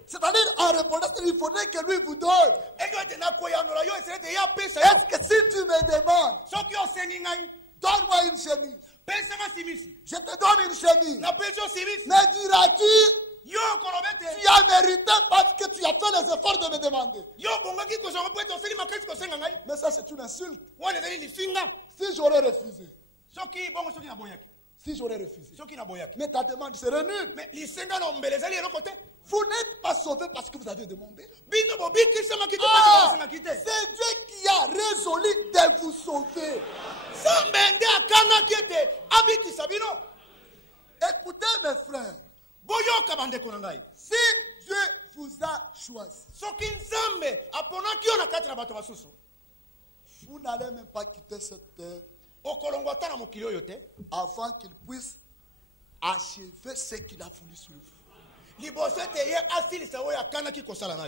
C'est-à-dire en répondant, il faudrait que lui vous donne. Est-ce que si tu me demandes, donne-moi une chemise, je te donne une chemise, mais diras-tu, tu as mérité parce que tu as fait les efforts de me demander. Mais ça c'est une insulte. Si j'aurais refusé, mais ta demande serait nulle. Vous n'êtes pas sauvé parce que vous avez demandé. C'est Dieu qui a résolu de vous sauver. Écoutez mes frères, si Dieu vous a choisi, vous n'allez même pas quitter cette terre avant qu'il puisse achever ce qu'il a voulu sur vous.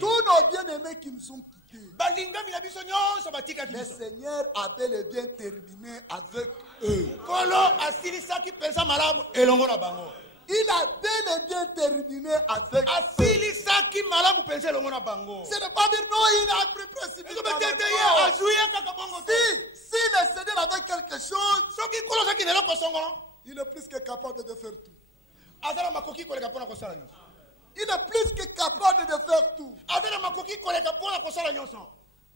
Tous nos bien-aimés qui nous ont quittés, le Seigneur a bel et bien terminé avec eux. Il a bel et bien terminé avec eux. Ce n'est pas dire non, il a pris précipitamment. Si le Seigneur avait quelque chose, il est plus que capable de faire tout. Il est plus que capable de faire tout.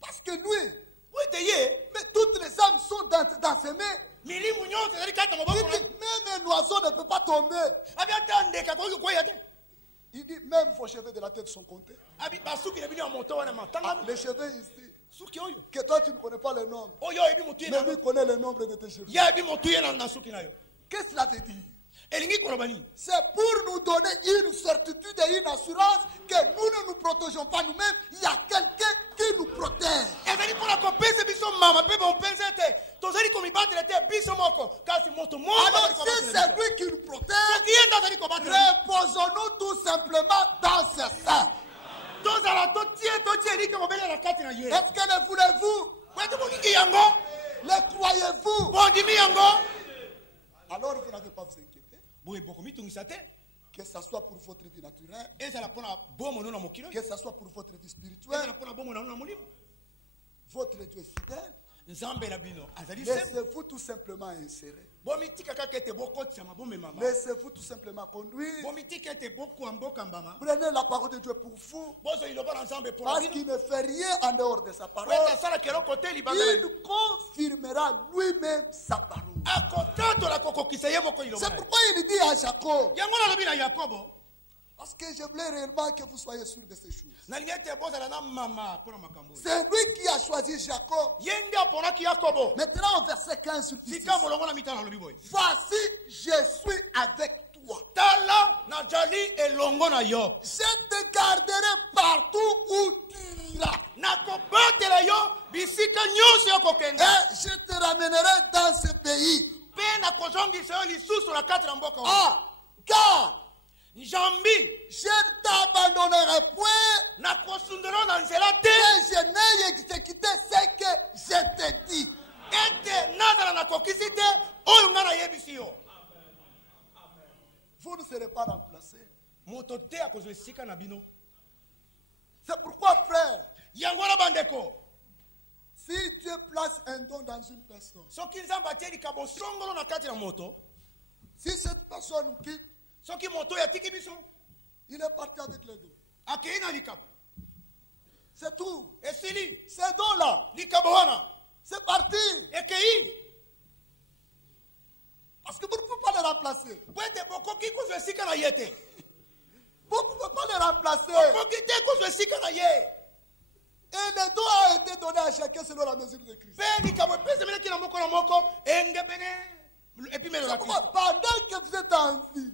Parce que lui, mais toutes les âmes sont dans ses mains. Il dit, même un oiseau ne peut pas tomber. Il dit, même vos cheveux de la tête sont comptés. Les cheveux ici, que toi tu ne connais pas le nombre, mais lui connaît le nombre de tes cheveux. Qu'est-ce que cela veut dire? C'est pour nous donner une certitude et une assurance que nous ne nous protégeons pas nous-mêmes. Il y a quelqu'un qui nous protège. Alors si c'est lui qui nous protège, reposons-nous tout simplement dans ses seins. Est-ce que le voulez-vous? Le croyez-vous? Alors vous n'avez pas à vous inquiéter. Que ce soit pour votre vie naturelle, que ce soit pour votre vie spirituelle, votre Dieu est fidèle. Laissez-vous tout simplement insérer. Laissez-vous tout simplement conduire. Prenez la parole de Dieu pour vous. Parce qu'il ne fait rien en dehors de sa parole. Il confirmera lui-même sa parole. C'est pourquoi il dit à Jacob. Parce que je voulais réellement que vous soyez sûr de ces choses. C'est lui qui a choisi Jacob. Maintenant au verset 15 sur 16. Voici, je suis avec toi. Je te garderai partout où tu iras. Et je te ramènerai dans ce pays. Car je ne t'abandonnerai point et je n'ai exécuté ce que je t'ai dit. Vous ne serez pas remplacés. C'est pourquoi, frère, si Dieu place un don dans une personne, si cette personne nous quitte, il est parti avec le don. C'est tout. Et Sili. C'est donc là. C'est parti. Parce que vous ne pouvez pas les remplacer. Vous ne pouvez pas les remplacer. Et le dos a été donné à chacun selon la mesure de Christ. C'est pourquoi pendant que vous êtes en vie,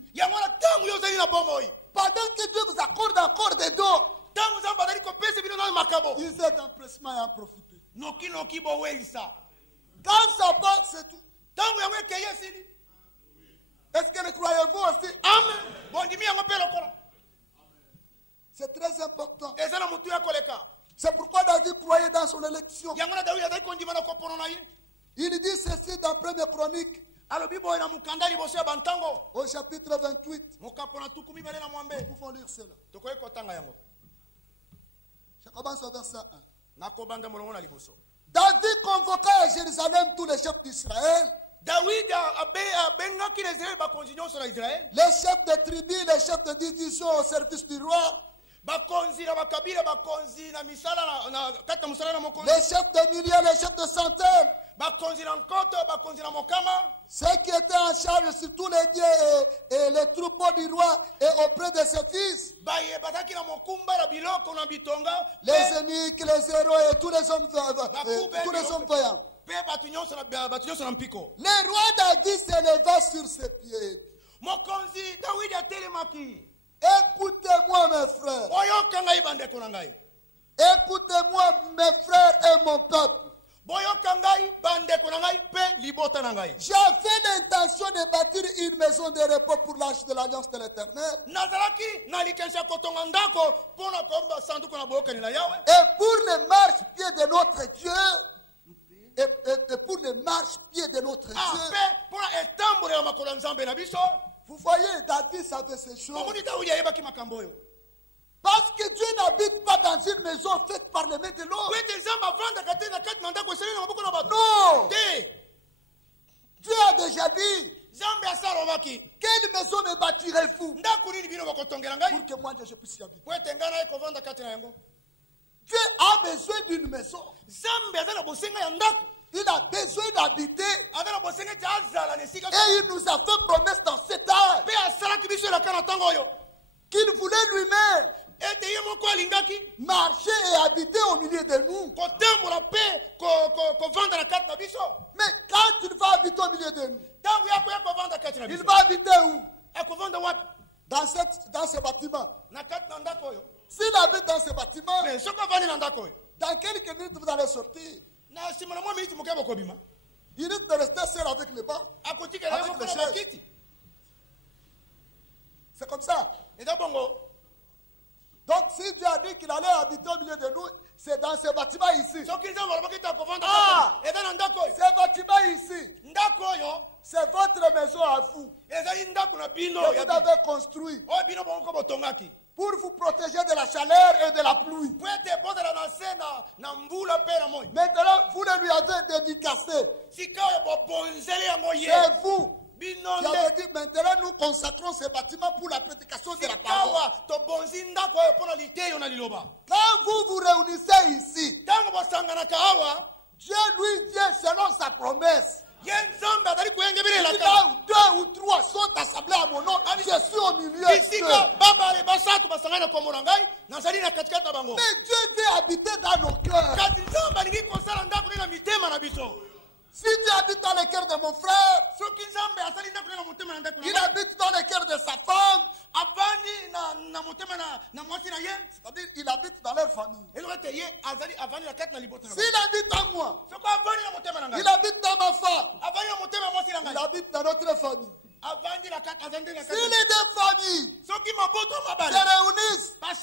pendant que Dieu vous accorde encore des dons, ils êtes empressement et en profiter. Quand ça passe, c'est tout. Est-ce que le croyez-vous aussi? Amen. C'est très important. C'est pourquoi David croyait dans son élection. Il dit ceci dans 1 Chronique, au chapitre 28. Nous pouvons lire cela. Je commence au verset 1. David convoqua à Jérusalem tous les chefs d'Israël. Les chefs de tribus, les chefs de division au service du roi. Les chefs de milliers, les chefs de centaines. Ceux qui étaient en charge sur tous les biens et les troupeaux du roi et auprès de ses fils. Les eunuques, les héros et tous les hommes voyants. Le roi David s'éleva sur ses pieds. Écoutez-moi mes frères. Écoutez-moi mes frères et mon peuple. J'avais l'intention de bâtir une maison de repos pour l'arche de l'alliance de l'Éternel. Et pour les marche-pieds de notre Dieu. Et pour les marche-pieds de notre Dieu. Vous voyez, David savait ces choses. Parce que Dieu n'habite pas dans une maison faite par les mains de l'homme. Non. Dieu a déjà dit. Quelle maison me bâtirez-vous pour que moi je puisse y habiter? Dieu a besoin d'une maison. Il a besoin d'habiter. Et il nous a fait promesse dans cet âge qu'il voulait lui-même marcher et habiter au milieu de nous. Mais quand il va habiter au milieu de nous, il va habiter où? Dans ce bâtiment. S'il habite dans ce bâtiment, dans quelques minutes vous allez sortir. Il risque de rester seul avec les bancs, avec les chaises. C'est comme ça. Donc si Dieu a dit qu'il allait habiter au milieu de nous, c'est dans ce bâtiment ici. Ah, ce bâtiment ici, c'est votre maison à vous. Que vous avez construit pour vous protéger de la chaleur et de la pluie. Maintenant, vous le lui avez dédicacé. C'est vous qui avez dit, maintenant nous consacrons ce bâtiment pour la prédication de la parole. Quand vous vous réunissez ici, Dieu lui vient selon sa promesse. Là où 2 ou 3 sont assemblés à mon nom, je suis au milieu d'eux. Mais Dieu veut habiter dans nos cœurs. Si Dieu habite dans le cœur de mon frère, il habite dans le cœur de sa femme, c'est-à-dire il habite dans leur famille. S'il habite en moi, il habite dans ma femme, il habite dans notre famille. Si les deux familles se réunissent, mais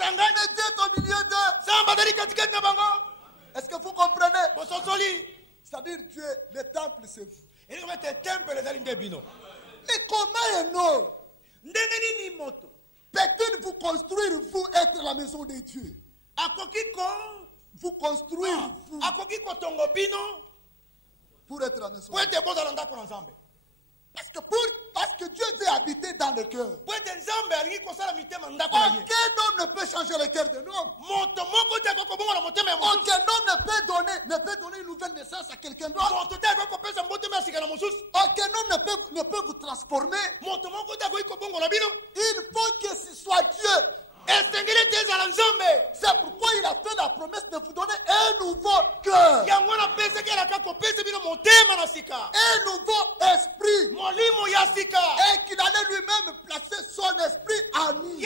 Dieu est au milieu d'eux. Est-ce que vous comprenez? C'est-à-dire Dieu, le temple c'est vous. Mais comment un homme peut-il vous construire, vous être la maison de Dieu? Vous construire, vous, pour être la maison de Dieu. Parce que Dieu veut habiter dans le cœur. Aucun homme ne peut changer le cœur d'un homme. Aucun homme ne peut donner une nouvelle naissance à quelqu'un d'autre. Aucun homme ne peut vous transformer. Il faut que ce soit Dieu. C'est pourquoi il a fait la promesse de vous donner un nouveau cœur. Un nouveau esprit. Et qu'il allait lui-même placer son esprit en nous.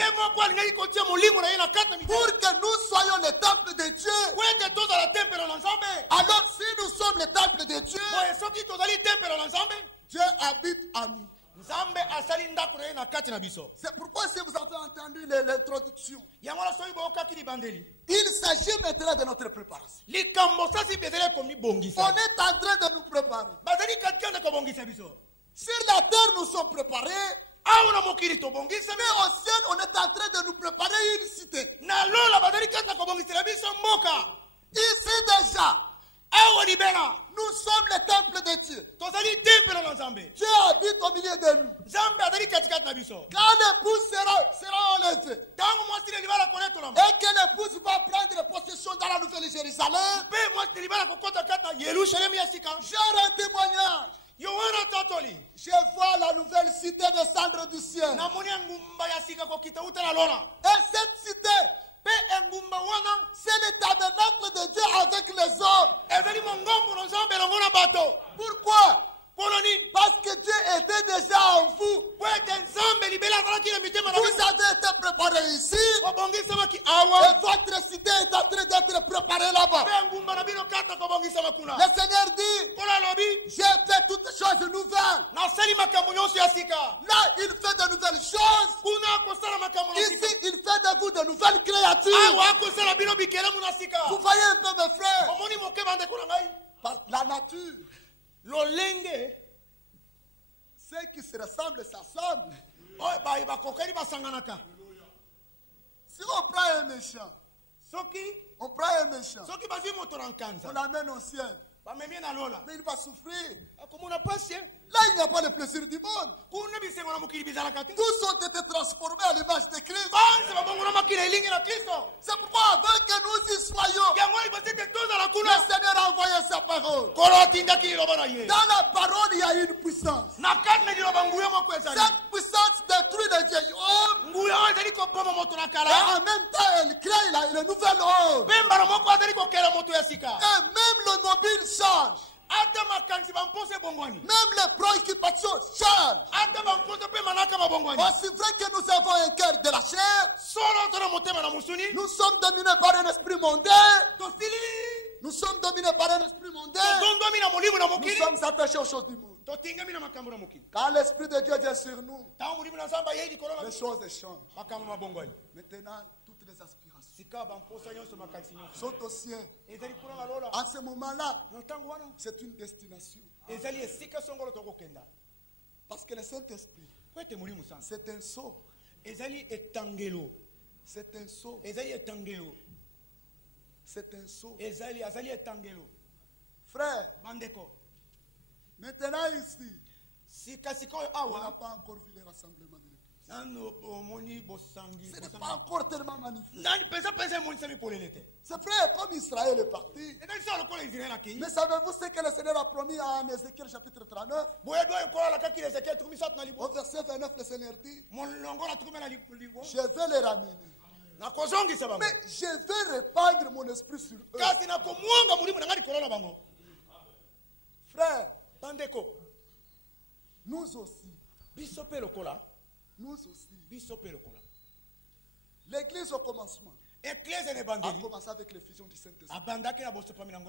Pour que nous soyons le temple de Dieu. Alors si nous sommes le temple de Dieu, Dieu habite en nous. C'est pourquoi si vous avez entendu l'introduction, il s'agit maintenant de notre préparation. On est en train de nous préparer. Sur la terre nous sommes préparés. Mais au ciel on est en train de nous préparer une cité. Ici déjà, nous sommes le temple de Dieu. Dieu habite au milieu de nous. Quand l'épouse sera enlevée et que l'épouse va prendre possession dans la nouvelle Jérusalem, j'aurai un témoignage. Je vois la nouvelle cité descendre du ciel. Et cette cité, c'est le tabernacle de Dieu avec les hommes. Pourquoi? Parce que Dieu était déjà en vous. Vous avez été préparé ici. Et votre cité est en train d'être préparée là-bas. Le Seigneur dit, j'ai fait toutes choses nouvelles. Là, il fait de nouvelles choses. Ici, il fait de vous de nouvelles créatures. Vous voyez un peu mes frères. La nature. Ceux qui se ressemblent s'assemblent. Si on prend un méchant, on l'amène au ciel. Mais il va souffrir. Là, il n'y a pas le plaisir du monde. Tous ont été transformés à l'image de Christ. C'est pourquoi avant que nous y soyons, le Seigneur a envoyé sa parole. Dans la parole, il y a une puissance. Cette puissance détruit les vieilles hommes. Et en même temps, elle crée le nouvel homme. Et même le mobile change. Même les préoccupations changent. Aussi vrai que nous avons un cœur de la chair, nous sommes dominés par un esprit mondain. Nous sommes dominés par un esprit mondain. Nous sommes attachés aux choses du monde. Quand l'esprit de Dieu vient sur nous, les choses changent. Maintenant, toutes les aspirations sont au ciel. En ce moment-là, c'est une destination. Parce que le Saint-Esprit, c'est un sceau. C'est un sceau. C'est un sceau. Frère, maintenant ici, on n'a pas encore vu le rassemblement de l'Église. Ce n'est pas encore tellement magnifique. C'est vrai, comme Israël est parti. Mais savez-vous ce que le Seigneur a promis en Ézéchiel chapitre 39? Au verset 29, le Seigneur dit, je vais les ramener. Mais je vais répandre mon esprit sur eux. Frère, nous aussi. Nous aussi. L'église au commencement a commencé avec l'effusion du Saint-Esprit.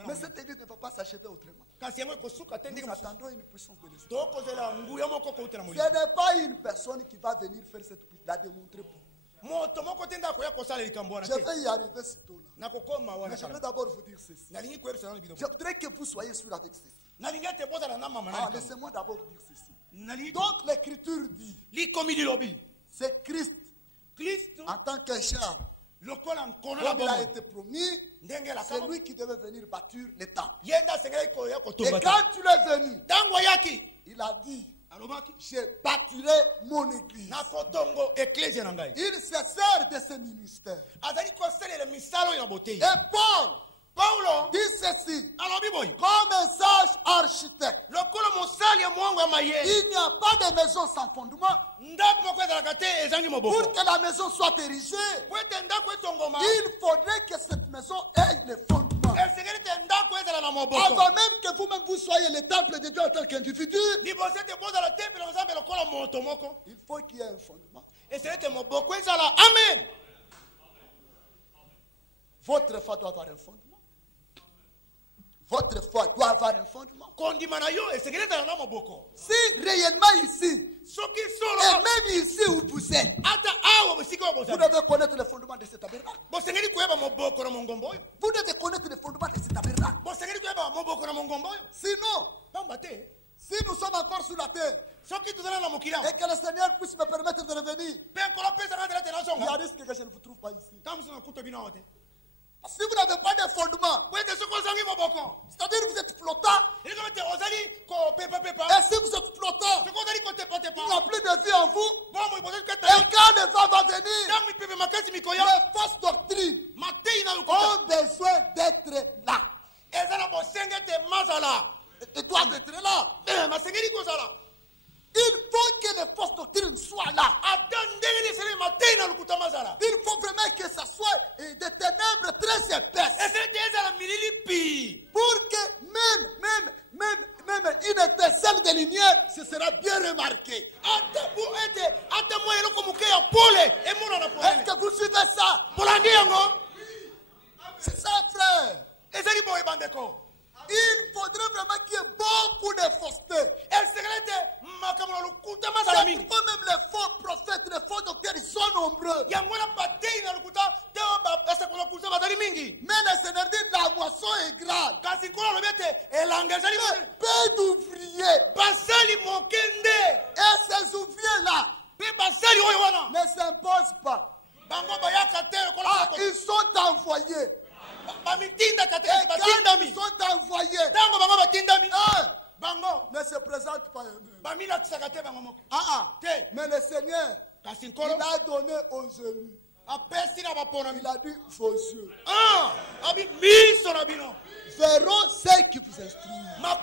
Mais cette église ne va pas s'achever autrement. Nous attendons une puissance de l'Esprit. Ce n'est pas une personne qui va venir faire cette puissance, la démontrer pour vous. Je vais y arriver sitôt là. Mais je vais d'abord vous dire ceci. Je voudrais que vous soyez sûr avec ceci. Laissez-moi d'abord dire ceci. Donc l'écriture dit, c'est Christ en tant que char. Comme il a été promis, c'est lui qui devait venir bâtir l'État. Et quand tu es venu, il a dit, Je bâtirai mon église. Il se sert de ce ministère. Et Paul dit ceci, comme un sage architecte. Il n'y a pas de maison sans fondement. Pour que la maison soit érigée, il faudrait que cette maison ait le fondement. Avant même que vous-même vous soyez le temple de Dieu en tant qu'individu, il faut qu'il y ait un fondement. Amen. Votre foi doit avoir un fondement. Votre foi doit avoir un fondement. Si réellement ici, et même ici où vous êtes, vous devez connaître le fondement de cet tabernacle. Vous devez connaître le fondement de cet tabernacle. Sinon, si nous sommes encore sur la terre, et que le Seigneur puisse me permettre de revenir, il y a un risque que je ne vous trouve pas ici. Si vous n'avez pas de fondement, c'est-à-dire que vous êtes flottant, et si vous êtes flottant, il n'y a plus de vie en vous, et quand le vent va venir, les fausses doctrines ont besoin d'être là. Ils doivent être là. Il faut que les fausses doctrines soient là. Il faut vraiment que ça soit des ténèbres très épaisses. Pour que même une étincelle de lumière, ce sera bien remarqué. Est-ce que vous suivez ça? C'est ça, frère. Il faudrait vraiment qu'il y ait beaucoup de fausseté. Même les faux prophètes, les faux docteurs, ils sont nombreux. Mais le Seigneur dit la moisson est grande. Peu d'ouvriers. Et ces ouvriers-là ne s'imposent pas. Ils sont envoyés. Ils sont envoyés. Ne se présente pas eux-mêmes. Mais le Seigneur, il a donné aux élus. Il a dit vos yeux verront ceux qui vous instruisent. Mais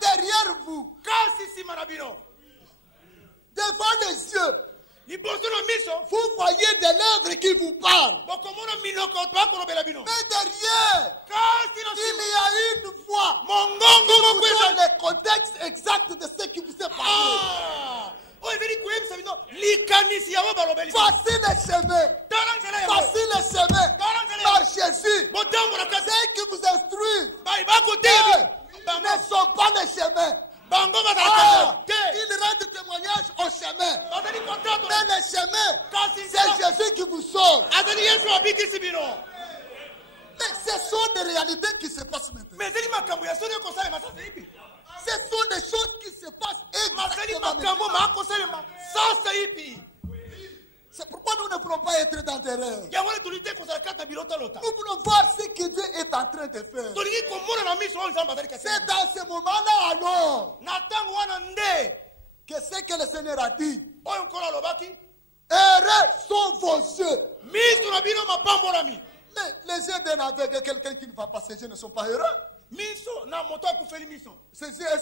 derrière vous, devant les yeux, vous voyez des lèvres qui vous parlent. Mais derrière, il y a une voix qui vous donne le contexte exact de ce qui vous est parlé. Voici le chemin. Voici le chemin. Marchez-y. Ceux qui vous instruisent ne sont pas le chemin. Ils rendent témoignage au chemin. Mais le chemin, c'est Jésus qui vous sauve. Mais ce sont des réalités qui se passent maintenant. Ce sont des choses qui se passent exactement maintenant. C'est pourquoi nous ne voulons pas être dans l'erreur. Nous voulons voir ce que Dieu est en train de faire. C'est dans ce moment-là alors que ce que le Seigneur a dit. Heureux sont vos yeux. Mais les yeux d'un aveugle, quelqu'un qui ne va pas, ses yeux ne sont pas heureux. Est-ce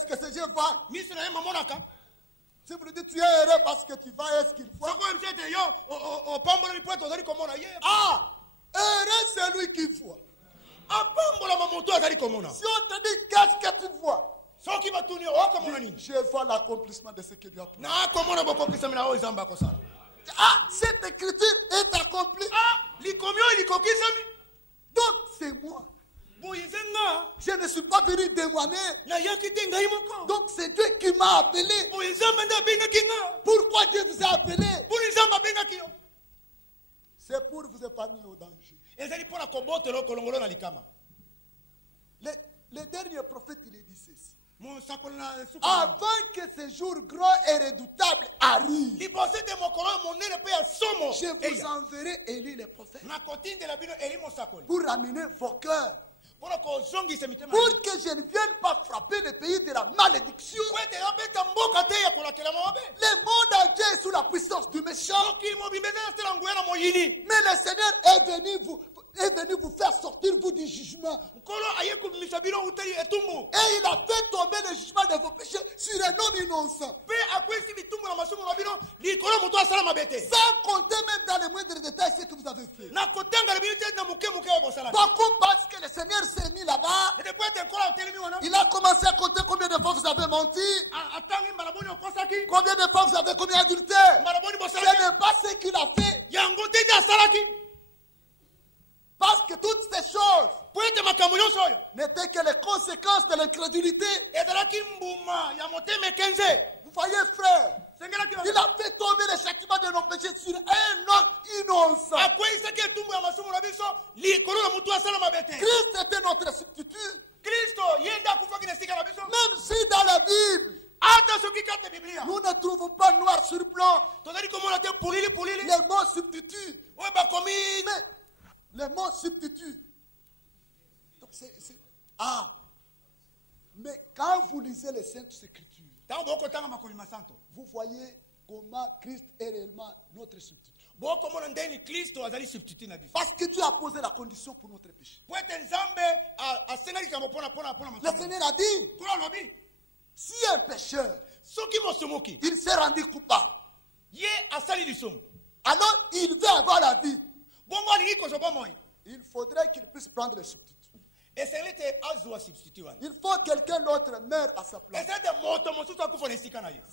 que ces yeux voient? Si vous lui dites tu es heureux parce que tu vas, est-ce qu'il voit? Heureux c'est lui qui voit. Si on te dit qu'est-ce que tu vois? Je vois l'accomplissement de ce que Dieu a promis. Cette écriture est accomplie. Donc c'est moi. Je ne suis pas venu de moi-même. Donc c'est Dieu qui m'a appelé. Pourquoi Dieu vous a appelé? C'est pour vous épargner au danger. Le dernier prophète, il a dit ceci. Avant que ce jour grand et redoutable arrive, je vous enverrai Élie le prophète pour ramener vos cœurs pour que je ne vienne pas frapper le pays de la malédiction. Le monde entier est sous la puissance du méchant. Mais le Seigneur est venu vous faire sortir vous du jugement. Et il a fait tomber le jugement de vos péchés sur un homme innocent. Sans compter même dans les moindres détails ce que vous avez fait. Beaucoup pensent que le Seigneur s'est mis là-bas. Il a commencé à compter combien de fois vous avez menti. Combien de fois vous avez commis adultère. Ce n'est pas ce qu'il a fait. Parce que toutes ces choses n'étaient que les conséquences de l'incrédulité. Vous voyez, frère, il a fait tomber le châtiment de nos péchés sur un homme innocent. Christ était notre substitut. Même si dans la Bible, nous ne trouvons pas noir sur blanc les mots substituts. Mais les mots substituts. Donc mais quand vous lisez les Saintes Écritures, vous voyez comment Christ est réellement notre substitut. Parce que Dieu a posé la condition pour notre péché. Le Seigneur a dit, si un pécheur, il s'est rendu coupable, alors il veut avoir la vie, il faudrait qu'il puisse prendre le substitut. Il faut quelqu'un d'autre meurt à sa place.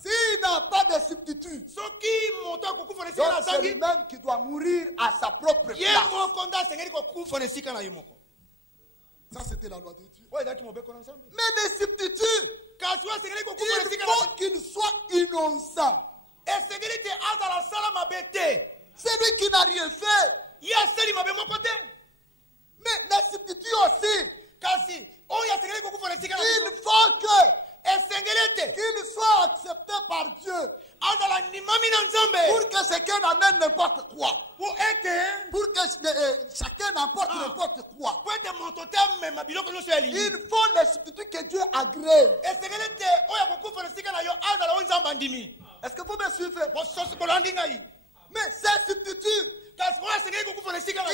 S'il n'a pas de substitut, donc c'est lui-même qui doit mourir à sa propre place. Ça, c'était la loi de Dieu. Mais les substituts, il faut qu'ils soient innocents. C'est lui qui n'a rien fait. Mais les substituts aussi, il faut qu'il soit accepté par Dieu. Pour que chacun amène n'importe quoi. Pour que chacun apporte n'importe quoi. Il faut les substituts que Dieu agrée. Est-ce que vous me suivez? Mais ces substituts, il